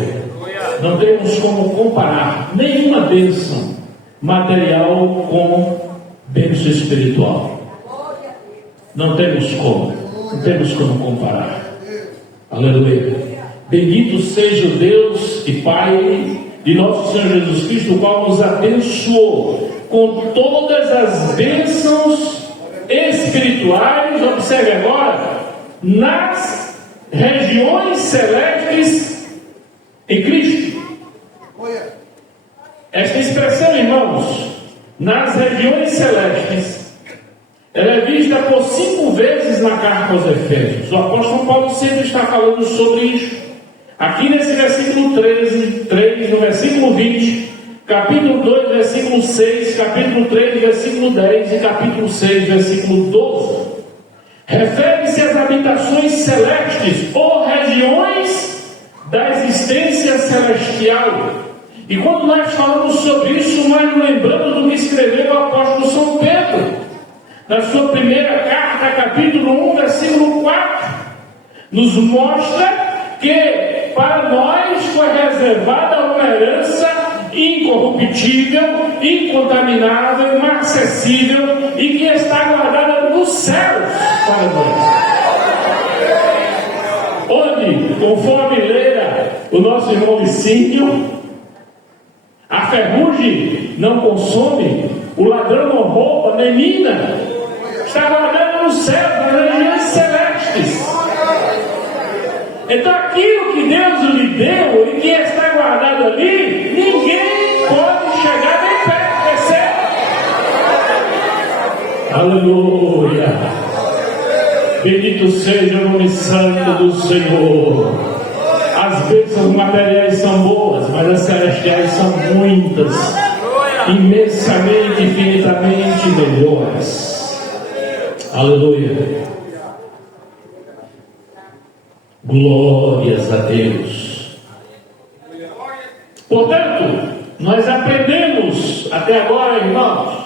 Não temos como comparar nenhuma bênção material com bênção espiritual. Não temos como comparar. Aleluia. Bendito seja o Deus e Pai de nosso Senhor Jesus Cristo, o qual nos abençoou com todas as bênçãos espirituais, observe agora, nas regiões celestes em Cristo. Esta expressão, irmãos, nas regiões celestes, ela é vista por 5 vezes na carta aos Efésios. O apóstolo Paulo sempre está falando sobre isso. Aqui nesse versículo 3, no versículo 20, capítulo 2, versículo 6, capítulo 3, versículo 10 e capítulo 6, versículo 12. Refere-se às habitações celestes ou regiões da existência celestial. E quando nós falamos sobre isso, nós nos lembramos do que escreveu o apóstolo São Pedro, na sua primeira carta, capítulo 1, versículo 4. Nos mostra que para nós foi reservada uma herança incorruptível, incontaminável, inacessível e que está guardada nos céus para nós. Onde, conforme lera o nosso irmão Licínio, a ferrugem não consome, o ladrão não rouba, nem mina. Está guardado no céu, nas regiões celestes. Então aquilo que Deus lhe deu e que está guardado ali, ninguém pode chegar nem perto, recebe. Aleluia. Bendito seja o nome santo do Senhor. As bênçãos materiais são boas, mas as celestiais são muitas, imensamente, infinitamente melhores. Aleluia. Glórias a Deus. Portanto, nós aprendemos até agora, irmãos,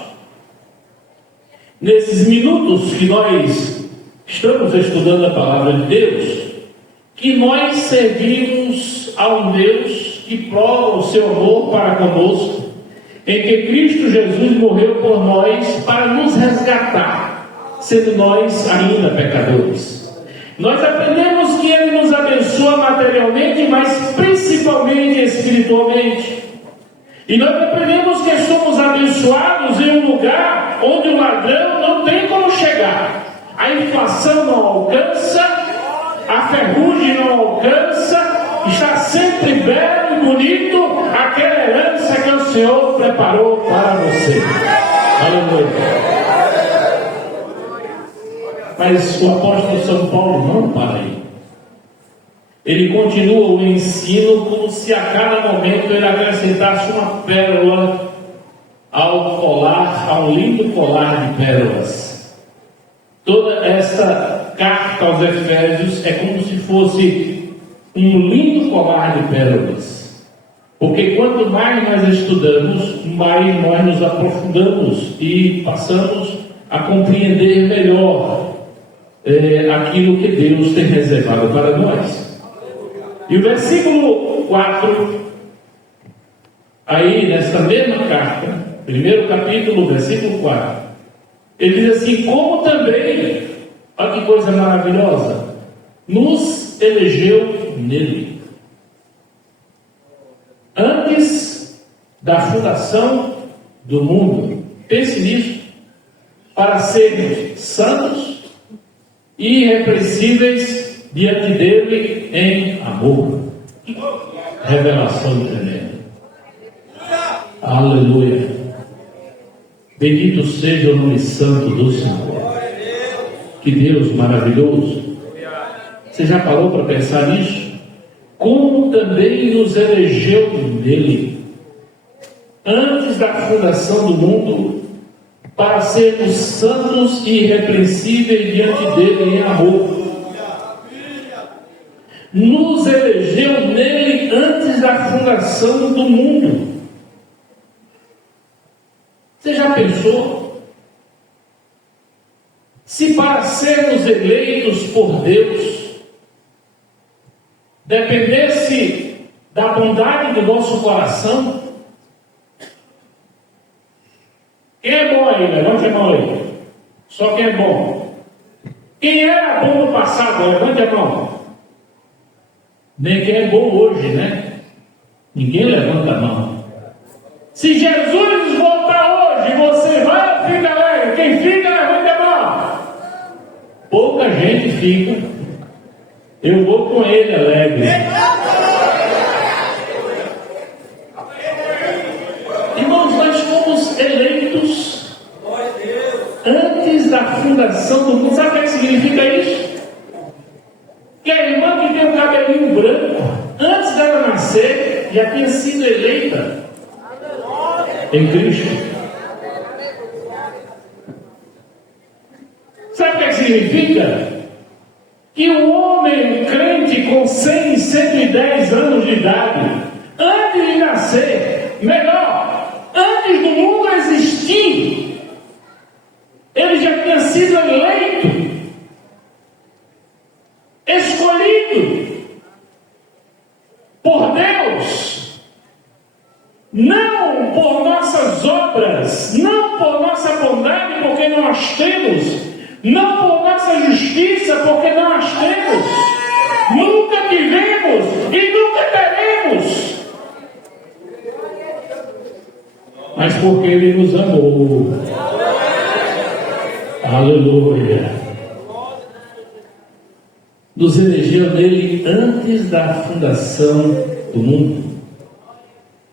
nesses minutos que nós estamos estudando a palavra de Deus, que nós servimos a um Deus que prova o seu amor para conosco, em que Cristo Jesus morreu por nós para nos resgatar, sendo nós ainda pecadores. Nós aprendemos que Ele nos abençoa materialmente, mas principalmente espiritualmente. E nós aprendemos que somos abençoados em um lugar onde o ladrão não tem como chegar. A inflação não alcança, a ferrugem não alcança, está sempre belo e bonito aquela herança que o Senhor preparou para você. Aleluia. Mas o apóstolo São Paulo não para aí. Ele continua o ensino como se a cada momento ele acrescentasse uma pérola ao colar, ao lindo colar de pérolas. Toda esta carta aos Efésios é como se fosse um lindo colar de pérolas. Porque quanto mais nós estudamos, mais nós nos aprofundamos e passamos a compreender melhor aquilo que Deus tem reservado para nós. E o versículo 4, aí nesta mesma carta, primeiro capítulo, versículo 4, ele diz assim: como também, olha que coisa maravilhosa, nos elegeu nele, antes da fundação do mundo. Pense nisso, para sermos santos e irrepreensíveis diante dele em amor. Revelação tremenda. Aleluia. Bendito seja o nome santo do Senhor. Que Deus maravilhoso. Você já parou para pensar nisso? Como também nos elegeu nele, antes da fundação do mundo, para sermos santos e irrepreensíveis diante dele em amor. Nos elegeu nele antes da fundação do mundo. Você já pensou? Se para sermos eleitos por Deus dependesse da bondade do nosso coração, quem é bom aí? Levante a mão aí. Só quem é bom. Quem era bom no passado? Levante a mão. Nem quem é bom hoje, né? Ninguém levanta a mão. Se Jesus voltar hoje, você vai ou fica alegre? Quem fica, levanta a mão. Pouca gente fica. Eu vou com ele alegre. Irmãos, nós fomos eleitos antes da fundação do mundo. Sabe o que significa isso? Que a irmã que tem o cabelinho branco, antes dela nascer, já tinha sido eleita em Cristo. Sabe o que significa? Que o homem, um crente com 100 e 110 anos de idade, antes de nascer, melhor, antes do mundo existir, ele já tinha sido eleito, escolhido, não por nossas obras, não por nossa bondade, porque não as temos, não por nossa justiça, porque não as temos, nunca tivemos e nunca teremos, mas porque Ele nos amou. Aleluia. Nos elegeu nele antes da fundação do mundo.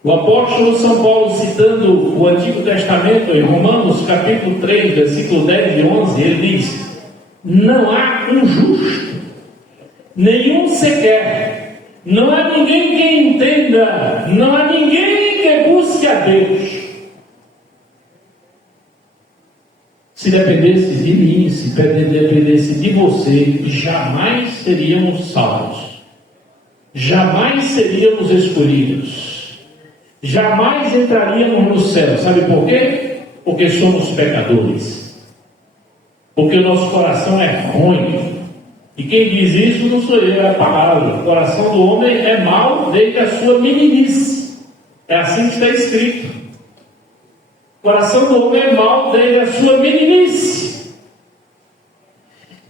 O apóstolo São Paulo, citando o Antigo Testamento, em Romanos capítulo 3, versículo 10 e 11, ele diz: não há um justo, nenhum sequer, não há ninguém que entenda, não há ninguém que busque a Deus. Se dependesse de mim, se dependesse de você, jamais seríamos salvos, jamais seríamos escolhidos, jamais entraríamos no céu. Sabe por quê? Porque somos pecadores, porque o nosso coração é ruim, e quem diz isso não sou eu, é a palavra. O coração do homem é mau desde a sua meninice, é assim que está escrito. O coração do homem é mau desde a sua meninice.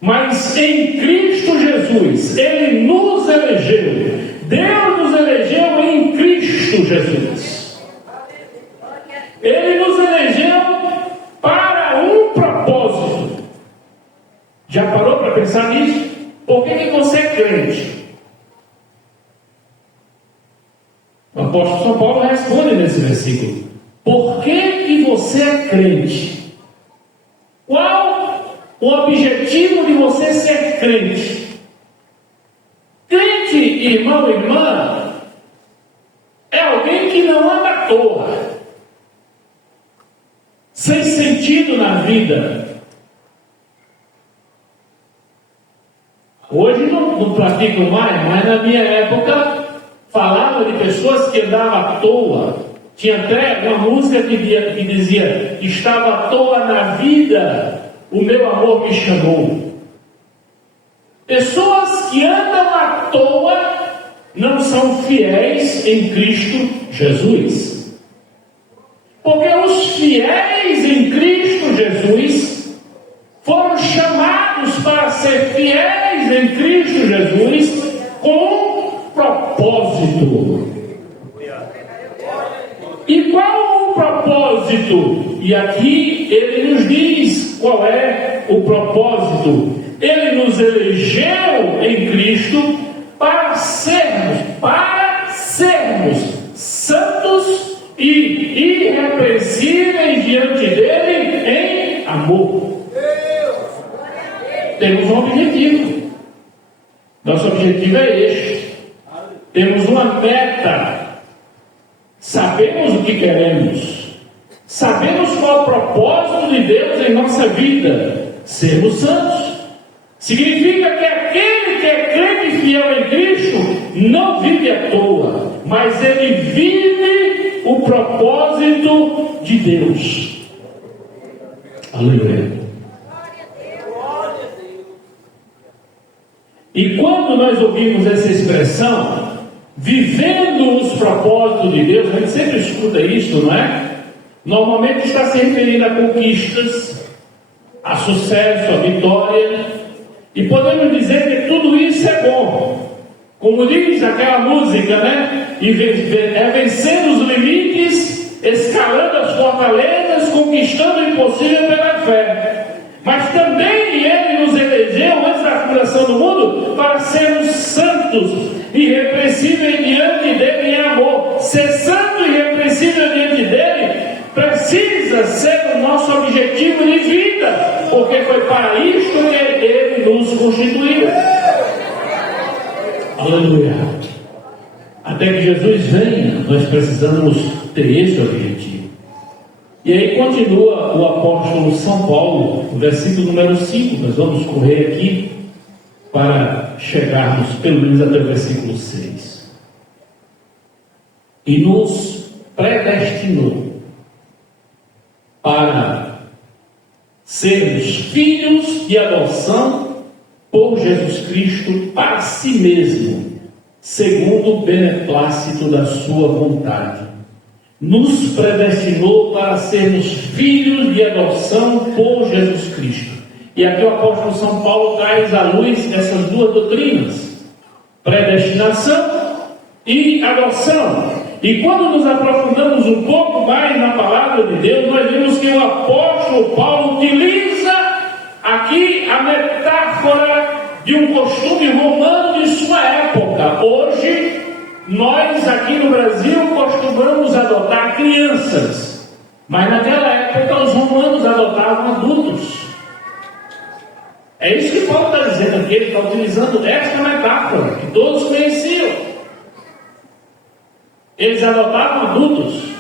Mas em Cristo Jesus, Ele nos elegeu. Deus nos elegeu em Cristo Jesus. Ele nos elegeu para um propósito. Já parou para pensar nisso? Por que você é crente? O apóstolo São Paulo responde nesse versículo. Por que você é crente? Qual o objetivo de você ser crente? Crente, irmão e irmã, é alguém que não anda à toa, sem sentido na vida. Hoje não pratico mais, mas na minha época falava de pessoas que andavam à toa. Tinha até uma música que dizia: estava à toa na vida, o meu amor me chamou. Pessoas que andam à toa não são fiéis em Cristo Jesus. Porque os fiéis em Cristo Jesus foram chamados para ser fiéis em Cristo Jesus com propósito. E qual o propósito? E aqui ele nos diz qual é o propósito. Ele nos elegeu em Cristo para sermos santos e irrepreensíveis diante dele em amor. Temos um objetivo. Nosso objetivo é este. Temos uma meta. Sabemos o que queremos, sabemos qual é o propósito de Deus em nossa vida, sermos santos. Significa que aquele que é crente e fiel em Cristo não vive à toa, mas ele vive o propósito de Deus. Aleluia. E quando nós ouvimos essa expressão, vivendo os propósitos de Deus, a gente sempre escuta isso, não é? Normalmente está se referindo a conquistas, a sucesso, a vitória, e podemos dizer que tudo isso é bom. Como diz aquela música, né? E vencendo os limites, escalando as fortalezas, conquistando o impossível pela fé. Mas também Ele nos elegeu antes da fundação do mundo para sermos santos, irrepreensíveis diante dele em amor. Ser santo e irrepreensível diante dele precisa ser o nosso objetivo de vida, porque foi para isto que ele nos constituiu. Aleluia. Até que Jesus venha, nós precisamos ter esse objetivo. E aí continua o apóstolo São Paulo, no versículo número 5, nós vamos correr aqui para chegarmos pelo menos até o versículo 6. E nos predestinou para sermos filhos de adoção por Jesus Cristo para si mesmo, segundo o beneplácito da sua vontade, nos predestinou para sermos filhos de adoção por Jesus Cristo. E aqui o apóstolo São Paulo traz à luz essas duas doutrinas: predestinação e adoção. E quando nos aprofundamos um pouco mais na palavra de Deus, nós vemos que o apóstolo Paulo utiliza aqui a metáfora de um costume romano de sua época. Hoje, nós aqui no Brasil costumamos adotar crianças, mas naquela época os romanos adotavam adultos. É isso que Paulo está dizendo aqui. Ele está utilizando esta metáfora que todos conheciam. Eles adotavam adultos.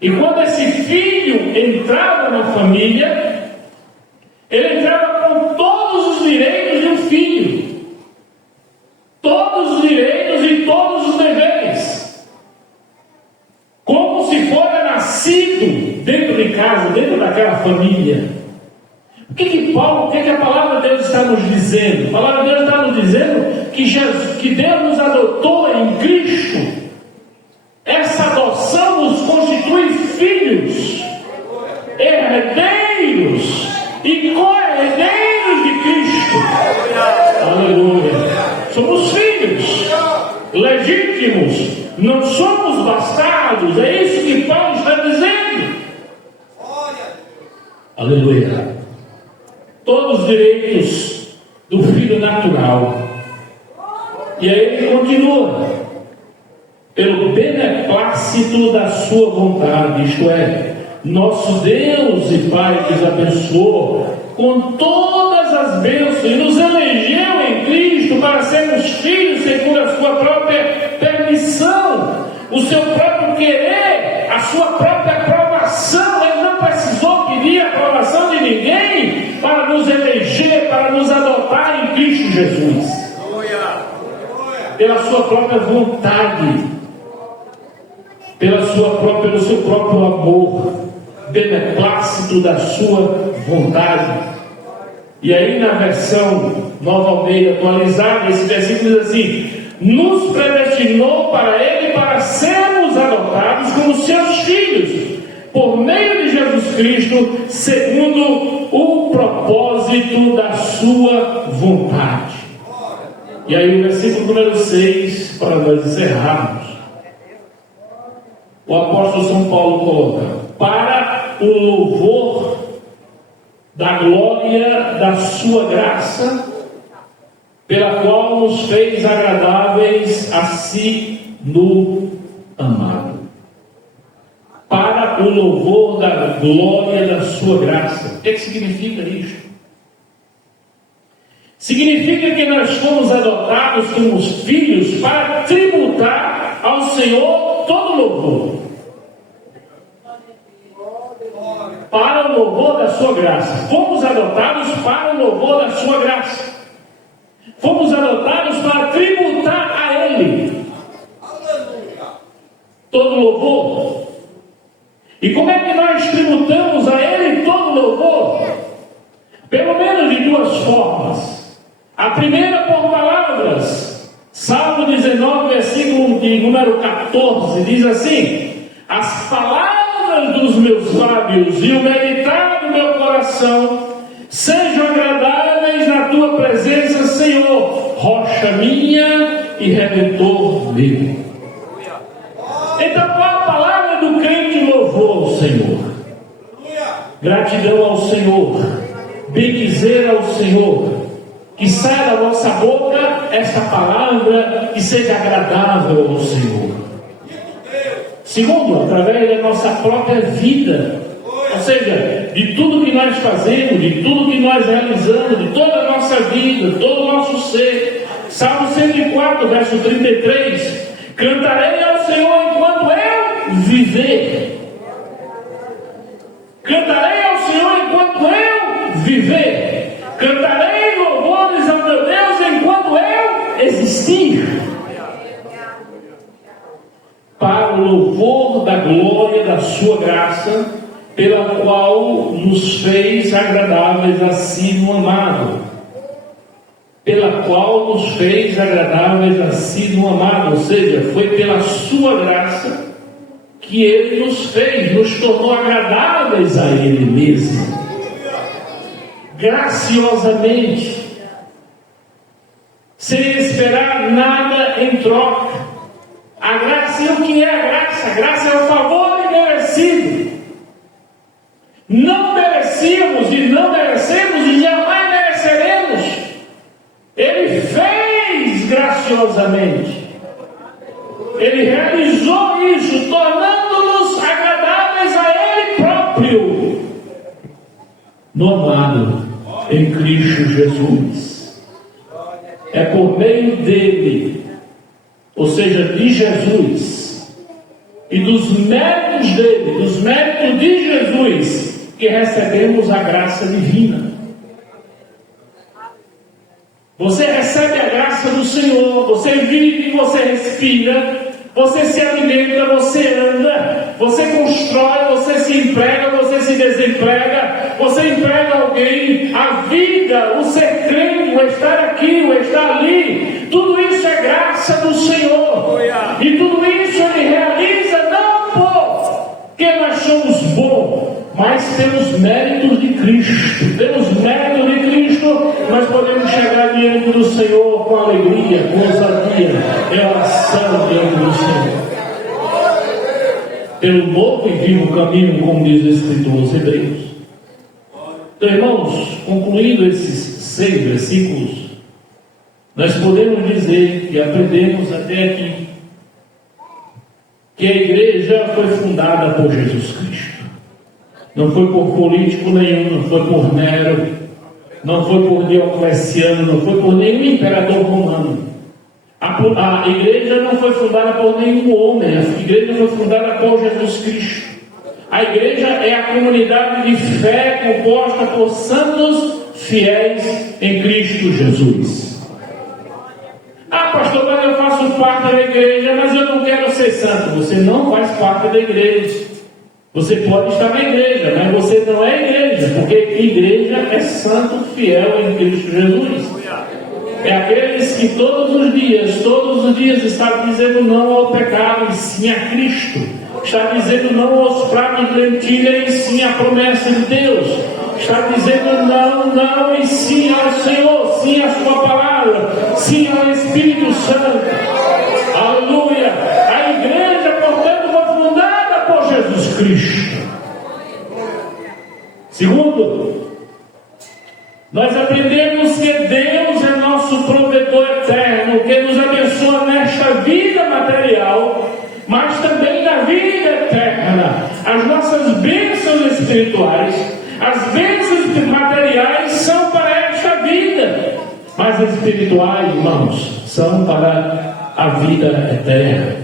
E quando esse filho entrava na família, ele entrava com todos os direitos de um filho, todos os direitos e todos os deveres, como se fora nascido dentro de casa, dentro daquela família. O que a palavra de Deus está nos dizendo? A palavra de Deus está nos dizendo que Deus nos adotou em Cristo. Essa adoção nos constitui filhos, herdeiros e co-herdeiros de Cristo. Aleluia! Somos filhos legítimos, não somos bastardos. É isso que Paulo está dizendo. Aleluia! Todos os direitos do filho natural. E aí ele continua: pelo beneplácito da sua vontade, isto é, nosso Deus e Pai que nos abençoou com todas as bênçãos e nos elegeu em Cristo para sermos filhos segundo a sua própria permissão, o seu próprio querer, a sua própria aprovação. Ele não precisou pedir a aprovação de ninguém para nos eleger, para nos adotar em Cristo Jesus, pela sua própria vontade, pelo seu próprio amor, beneplácito da sua vontade. E aí na versão Nova Almeida atualizada, esse versículo diz assim: nos predestinou para Ele para sermos adotados como seus filhos, por meio de Jesus Cristo, segundo o propósito da sua vontade. E aí o versículo número 6, para nós encerrarmos, o apóstolo São Paulo coloca: para o louvor da glória da sua graça, pela qual nos fez agradáveis a si no amado. Para o louvor da glória da sua graça. O que significa isto? Significa que nós fomos adotados como filhos para tributar ao Senhor todo louvor, para o louvor da sua graça. Fomos adotados para o louvor da sua graça. Fomos adotados para tributar a Ele todo louvor. E como é que nós tributamos a Ele todo louvor? Pelo menos de duas formas. A primeira, por palavras. Salmo 19, versículo de número 14, diz assim: as palavras dos meus lábios e o meditar do meu coração sejam agradáveis na tua presença, Senhor, rocha minha e redentor meu. Então, qual a palavra do crente louvor ao Senhor? Gratidão ao Senhor, bendizer ao Senhor. Que saia da nossa boca essa palavra que seja agradável ao Senhor. Segundo, através da nossa própria vida, ou seja, de tudo que nós fazemos, de tudo que nós realizamos, de toda a nossa vida, todo o nosso ser. Salmo 104, verso 33: cantarei ao Senhor enquanto eu viver. Cantarei ao Senhor enquanto eu viver. Cantarei louvores ao meu Deus enquanto eu existir. Para o louvor da glória da sua graça, pela qual nos fez agradáveis a si no amado. Pela qual nos fez agradáveis a si no amado. Ou seja, foi pela sua graça que Ele nos fez, nos tornou agradáveis a Ele mesmo, graciosamente, sem esperar nada em troca. A graça, e o que é a graça? A graça é o favor imerecido. Não merecíamos e não merecemos e jamais mereceremos. Ele fez graciosamente. Ele realizou isso, tornando-nos agradáveis a Ele próprio, no amado, em Cristo Jesus. É por meio dele, ou seja, de Jesus, e dos méritos dele, dos méritos de Jesus, que recebemos a graça divina. Você recebe a graça do Senhor, você vive, você respira, você se alimenta, você anda, você constrói, você se emprega, você se desemprega, você emprega alguém, a vida, o ser crente, o estar aqui, o estar ali, tudo isso é graça do Senhor. E tudo isso Ele realiza não porque nós somos bons, mas pelos méritos de Cristo. Pelos méritos de Cristo, nós podemos chegar diante do Senhor com alegria, com ousadia, em oração diante do Senhor. Pelo novo e vivo caminho, como diz o Escritor aos Hebreus. Então, irmãos, concluindo esses 6 versículos, nós podemos dizer que aprendemos até aqui que a igreja foi fundada por Jesus Cristo. Não foi por político nenhum, não foi por Nero, não foi por Diocleciano, não foi por nenhum imperador romano. A igreja não foi fundada por nenhum homem, a igreja foi fundada por Jesus Cristo. A igreja é a comunidade de fé composta por santos fiéis em Cristo Jesus. Ah, pastor, mas eu faço parte da igreja, mas eu não quero ser santo. Você não faz parte da igreja. Você pode estar na igreja, mas você não é igreja, porque igreja é santo fiel em Cristo Jesus. É aqueles que todos os dias está dizendo não ao pecado e sim a Cristo. Está dizendo não aos pratos de lentilha e sim à promessa de Deus. Está dizendo não e sim ao Senhor, sim à sua palavra, sim ao Espírito Santo. Aleluia! A igreja, portanto, foi fundada por Jesus Cristo. Segundo, nós aprendemos que Deus é nosso provedor eterno, que nos abençoa nesta vida material, mas também na vida eterna. As nossas bênçãos espirituais, as bênçãos materiais são para esta vida, mas as espirituais, irmãos, são para a vida eterna.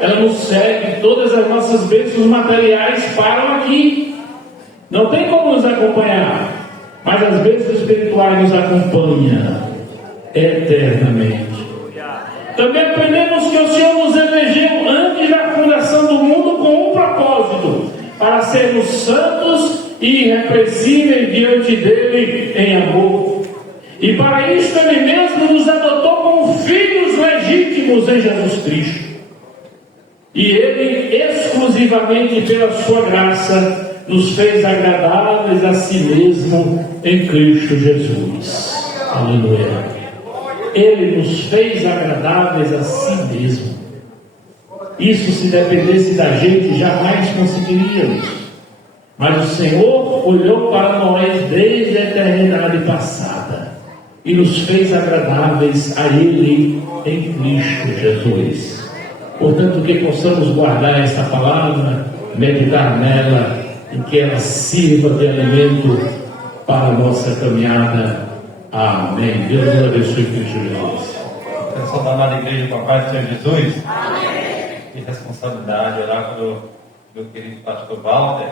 Ela nos segue, todas as nossas bênçãos materiais param aqui, não tem como nos acompanhar, mas as bênçãos espirituais nos acompanham eternamente. Também aprendemos que o Senhor nos elegeu antes da fundação do mundo com um propósito, para sermos santos e irrepreensíveis diante dele em amor. E para isso Ele mesmo nos adotou como filhos legítimos em Jesus Cristo. E Ele, exclusivamente pela sua graça, nos fez agradáveis a si mesmo em Cristo Jesus. Aleluia. Ele nos fez agradáveis a si mesmo. Isso, se dependesse da gente, jamais conseguiríamos. Mas o Senhor olhou para nós desde a eternidade passada e nos fez agradáveis a Ele em Cristo Jesus. Portanto, que possamos guardar esta palavra, meditar nela e que ela sirva de alimento para a nossa caminhada. Amém. Deus nos abençoe, Cristo Jesus. Pessoal da amada igreja com a paz do Senhor Jesus. Amém. Que responsabilidade orar pelo meu querido pastor Walter.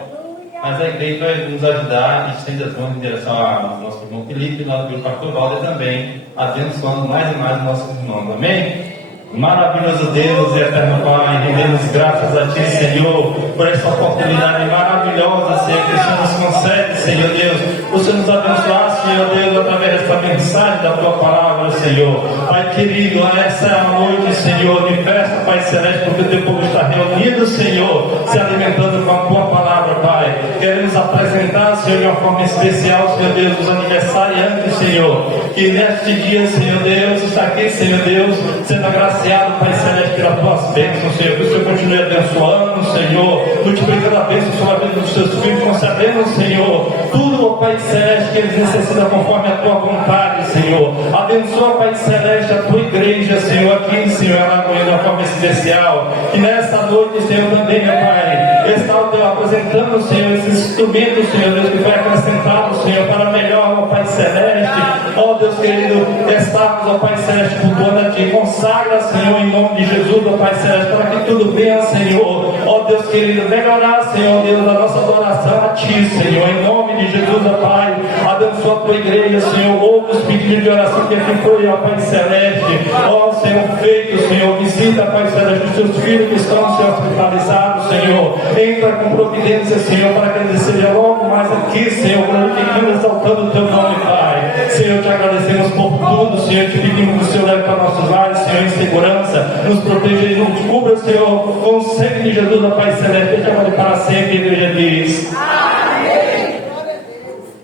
Mas a igreja vai nos ajudar e estende as mãos em direção ao nosso irmão Felipe e o pastor Walter também, abençoando mais e mais os nossos irmãos. Amém? Maravilhoso Deus e eterno Pai, rendemos graças a Ti, Senhor, por essa oportunidade maravilhosa, Senhor, que o Senhor nos concede, Senhor Deus. O Senhor nos abençoar, Senhor Deus, através desta mensagem da Tua palavra, Senhor. Pai querido, essa é a noite, Senhor, de festa, Pai Celeste, porque o teu povo está reunido, Senhor, se alimentando com a tua palavra, Pai. Queremos apresentar, Senhor, de uma forma especial, Senhor Deus, os aniversariantes, Senhor, que neste dia, Senhor Deus, está aqui, Senhor Deus, sendo agraciado, Pai Celeste, pelas tuas bênçãos, Senhor, que o Senhor continue abençoando, Senhor, multiplicando a bênção sobre a vida dos teus filhos, concedendo, Senhor, tudo, ó Pai Celeste, que eles necessitam conforme a tua vontade, Senhor. Abençoa, Pai Celeste, a tua igreja, Senhor, aqui, Senhor, Alagoinha, de uma forma especial. E nesta noite, Senhor, também, meu Pai, está o teu apresentando, Senhor, esse instrumento, Senhor Deus, que foi acrescentado, Senhor, para melhor, ó Pai Celeste, ó Deus querido, estarmos, ó Pai Celeste, cultuando a Ti. Consagra, Senhor, em nome de Jesus, ó Pai Celeste, para que tudo venha, Senhor, ó Deus querido, melhorar, Senhor Deus, a nossa adoração a Ti, Senhor, em nome de Jesus, ó Pai. Abençoa a tua igreja, Senhor, ouve os pedidos de oração que aqui foi, ó Pai Celeste, ó Senhor, feito, Senhor, visita, Pai Celeste, os teus filhos que estão, Senhor, hospitalizados, Senhor, entra com providência, Senhor, para que eles sejam logo mais aqui, Senhor, glorificando, exaltando o teu nome, Pai. Senhor, te agradecemos por tudo, Senhor, te pedimos que o Senhor leve para nossos lares, Senhor, em segurança, nos proteja e nos cubra, Senhor, com o sangue de Jesus, ó Pai Celeste, que te amamos para sempre, a igreja diz. Amém.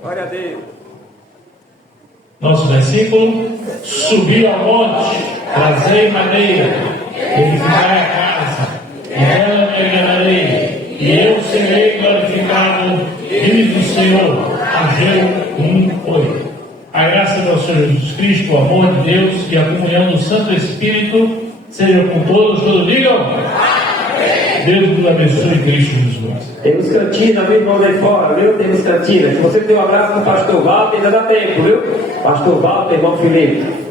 Glória a Deus. Nosso versículo: subi ao monte, trazei madeira, edificai a casa, e nela me alegrarei, e eu serei glorificado, diz o Senhor. Ageu 1:8. A graça do Senhor Jesus Cristo, o amor de Deus e a comunhão do Santo Espírito seja com todos digam. Amém. Deus nos abençoe, Cristo nos guarde. Temos cantina, viu, irmão, aí fora, viu? Temos cantina. Se você tem um abraço do pastor Walter, ainda dá tempo, viu? Pastor Walter, irmão Felipe.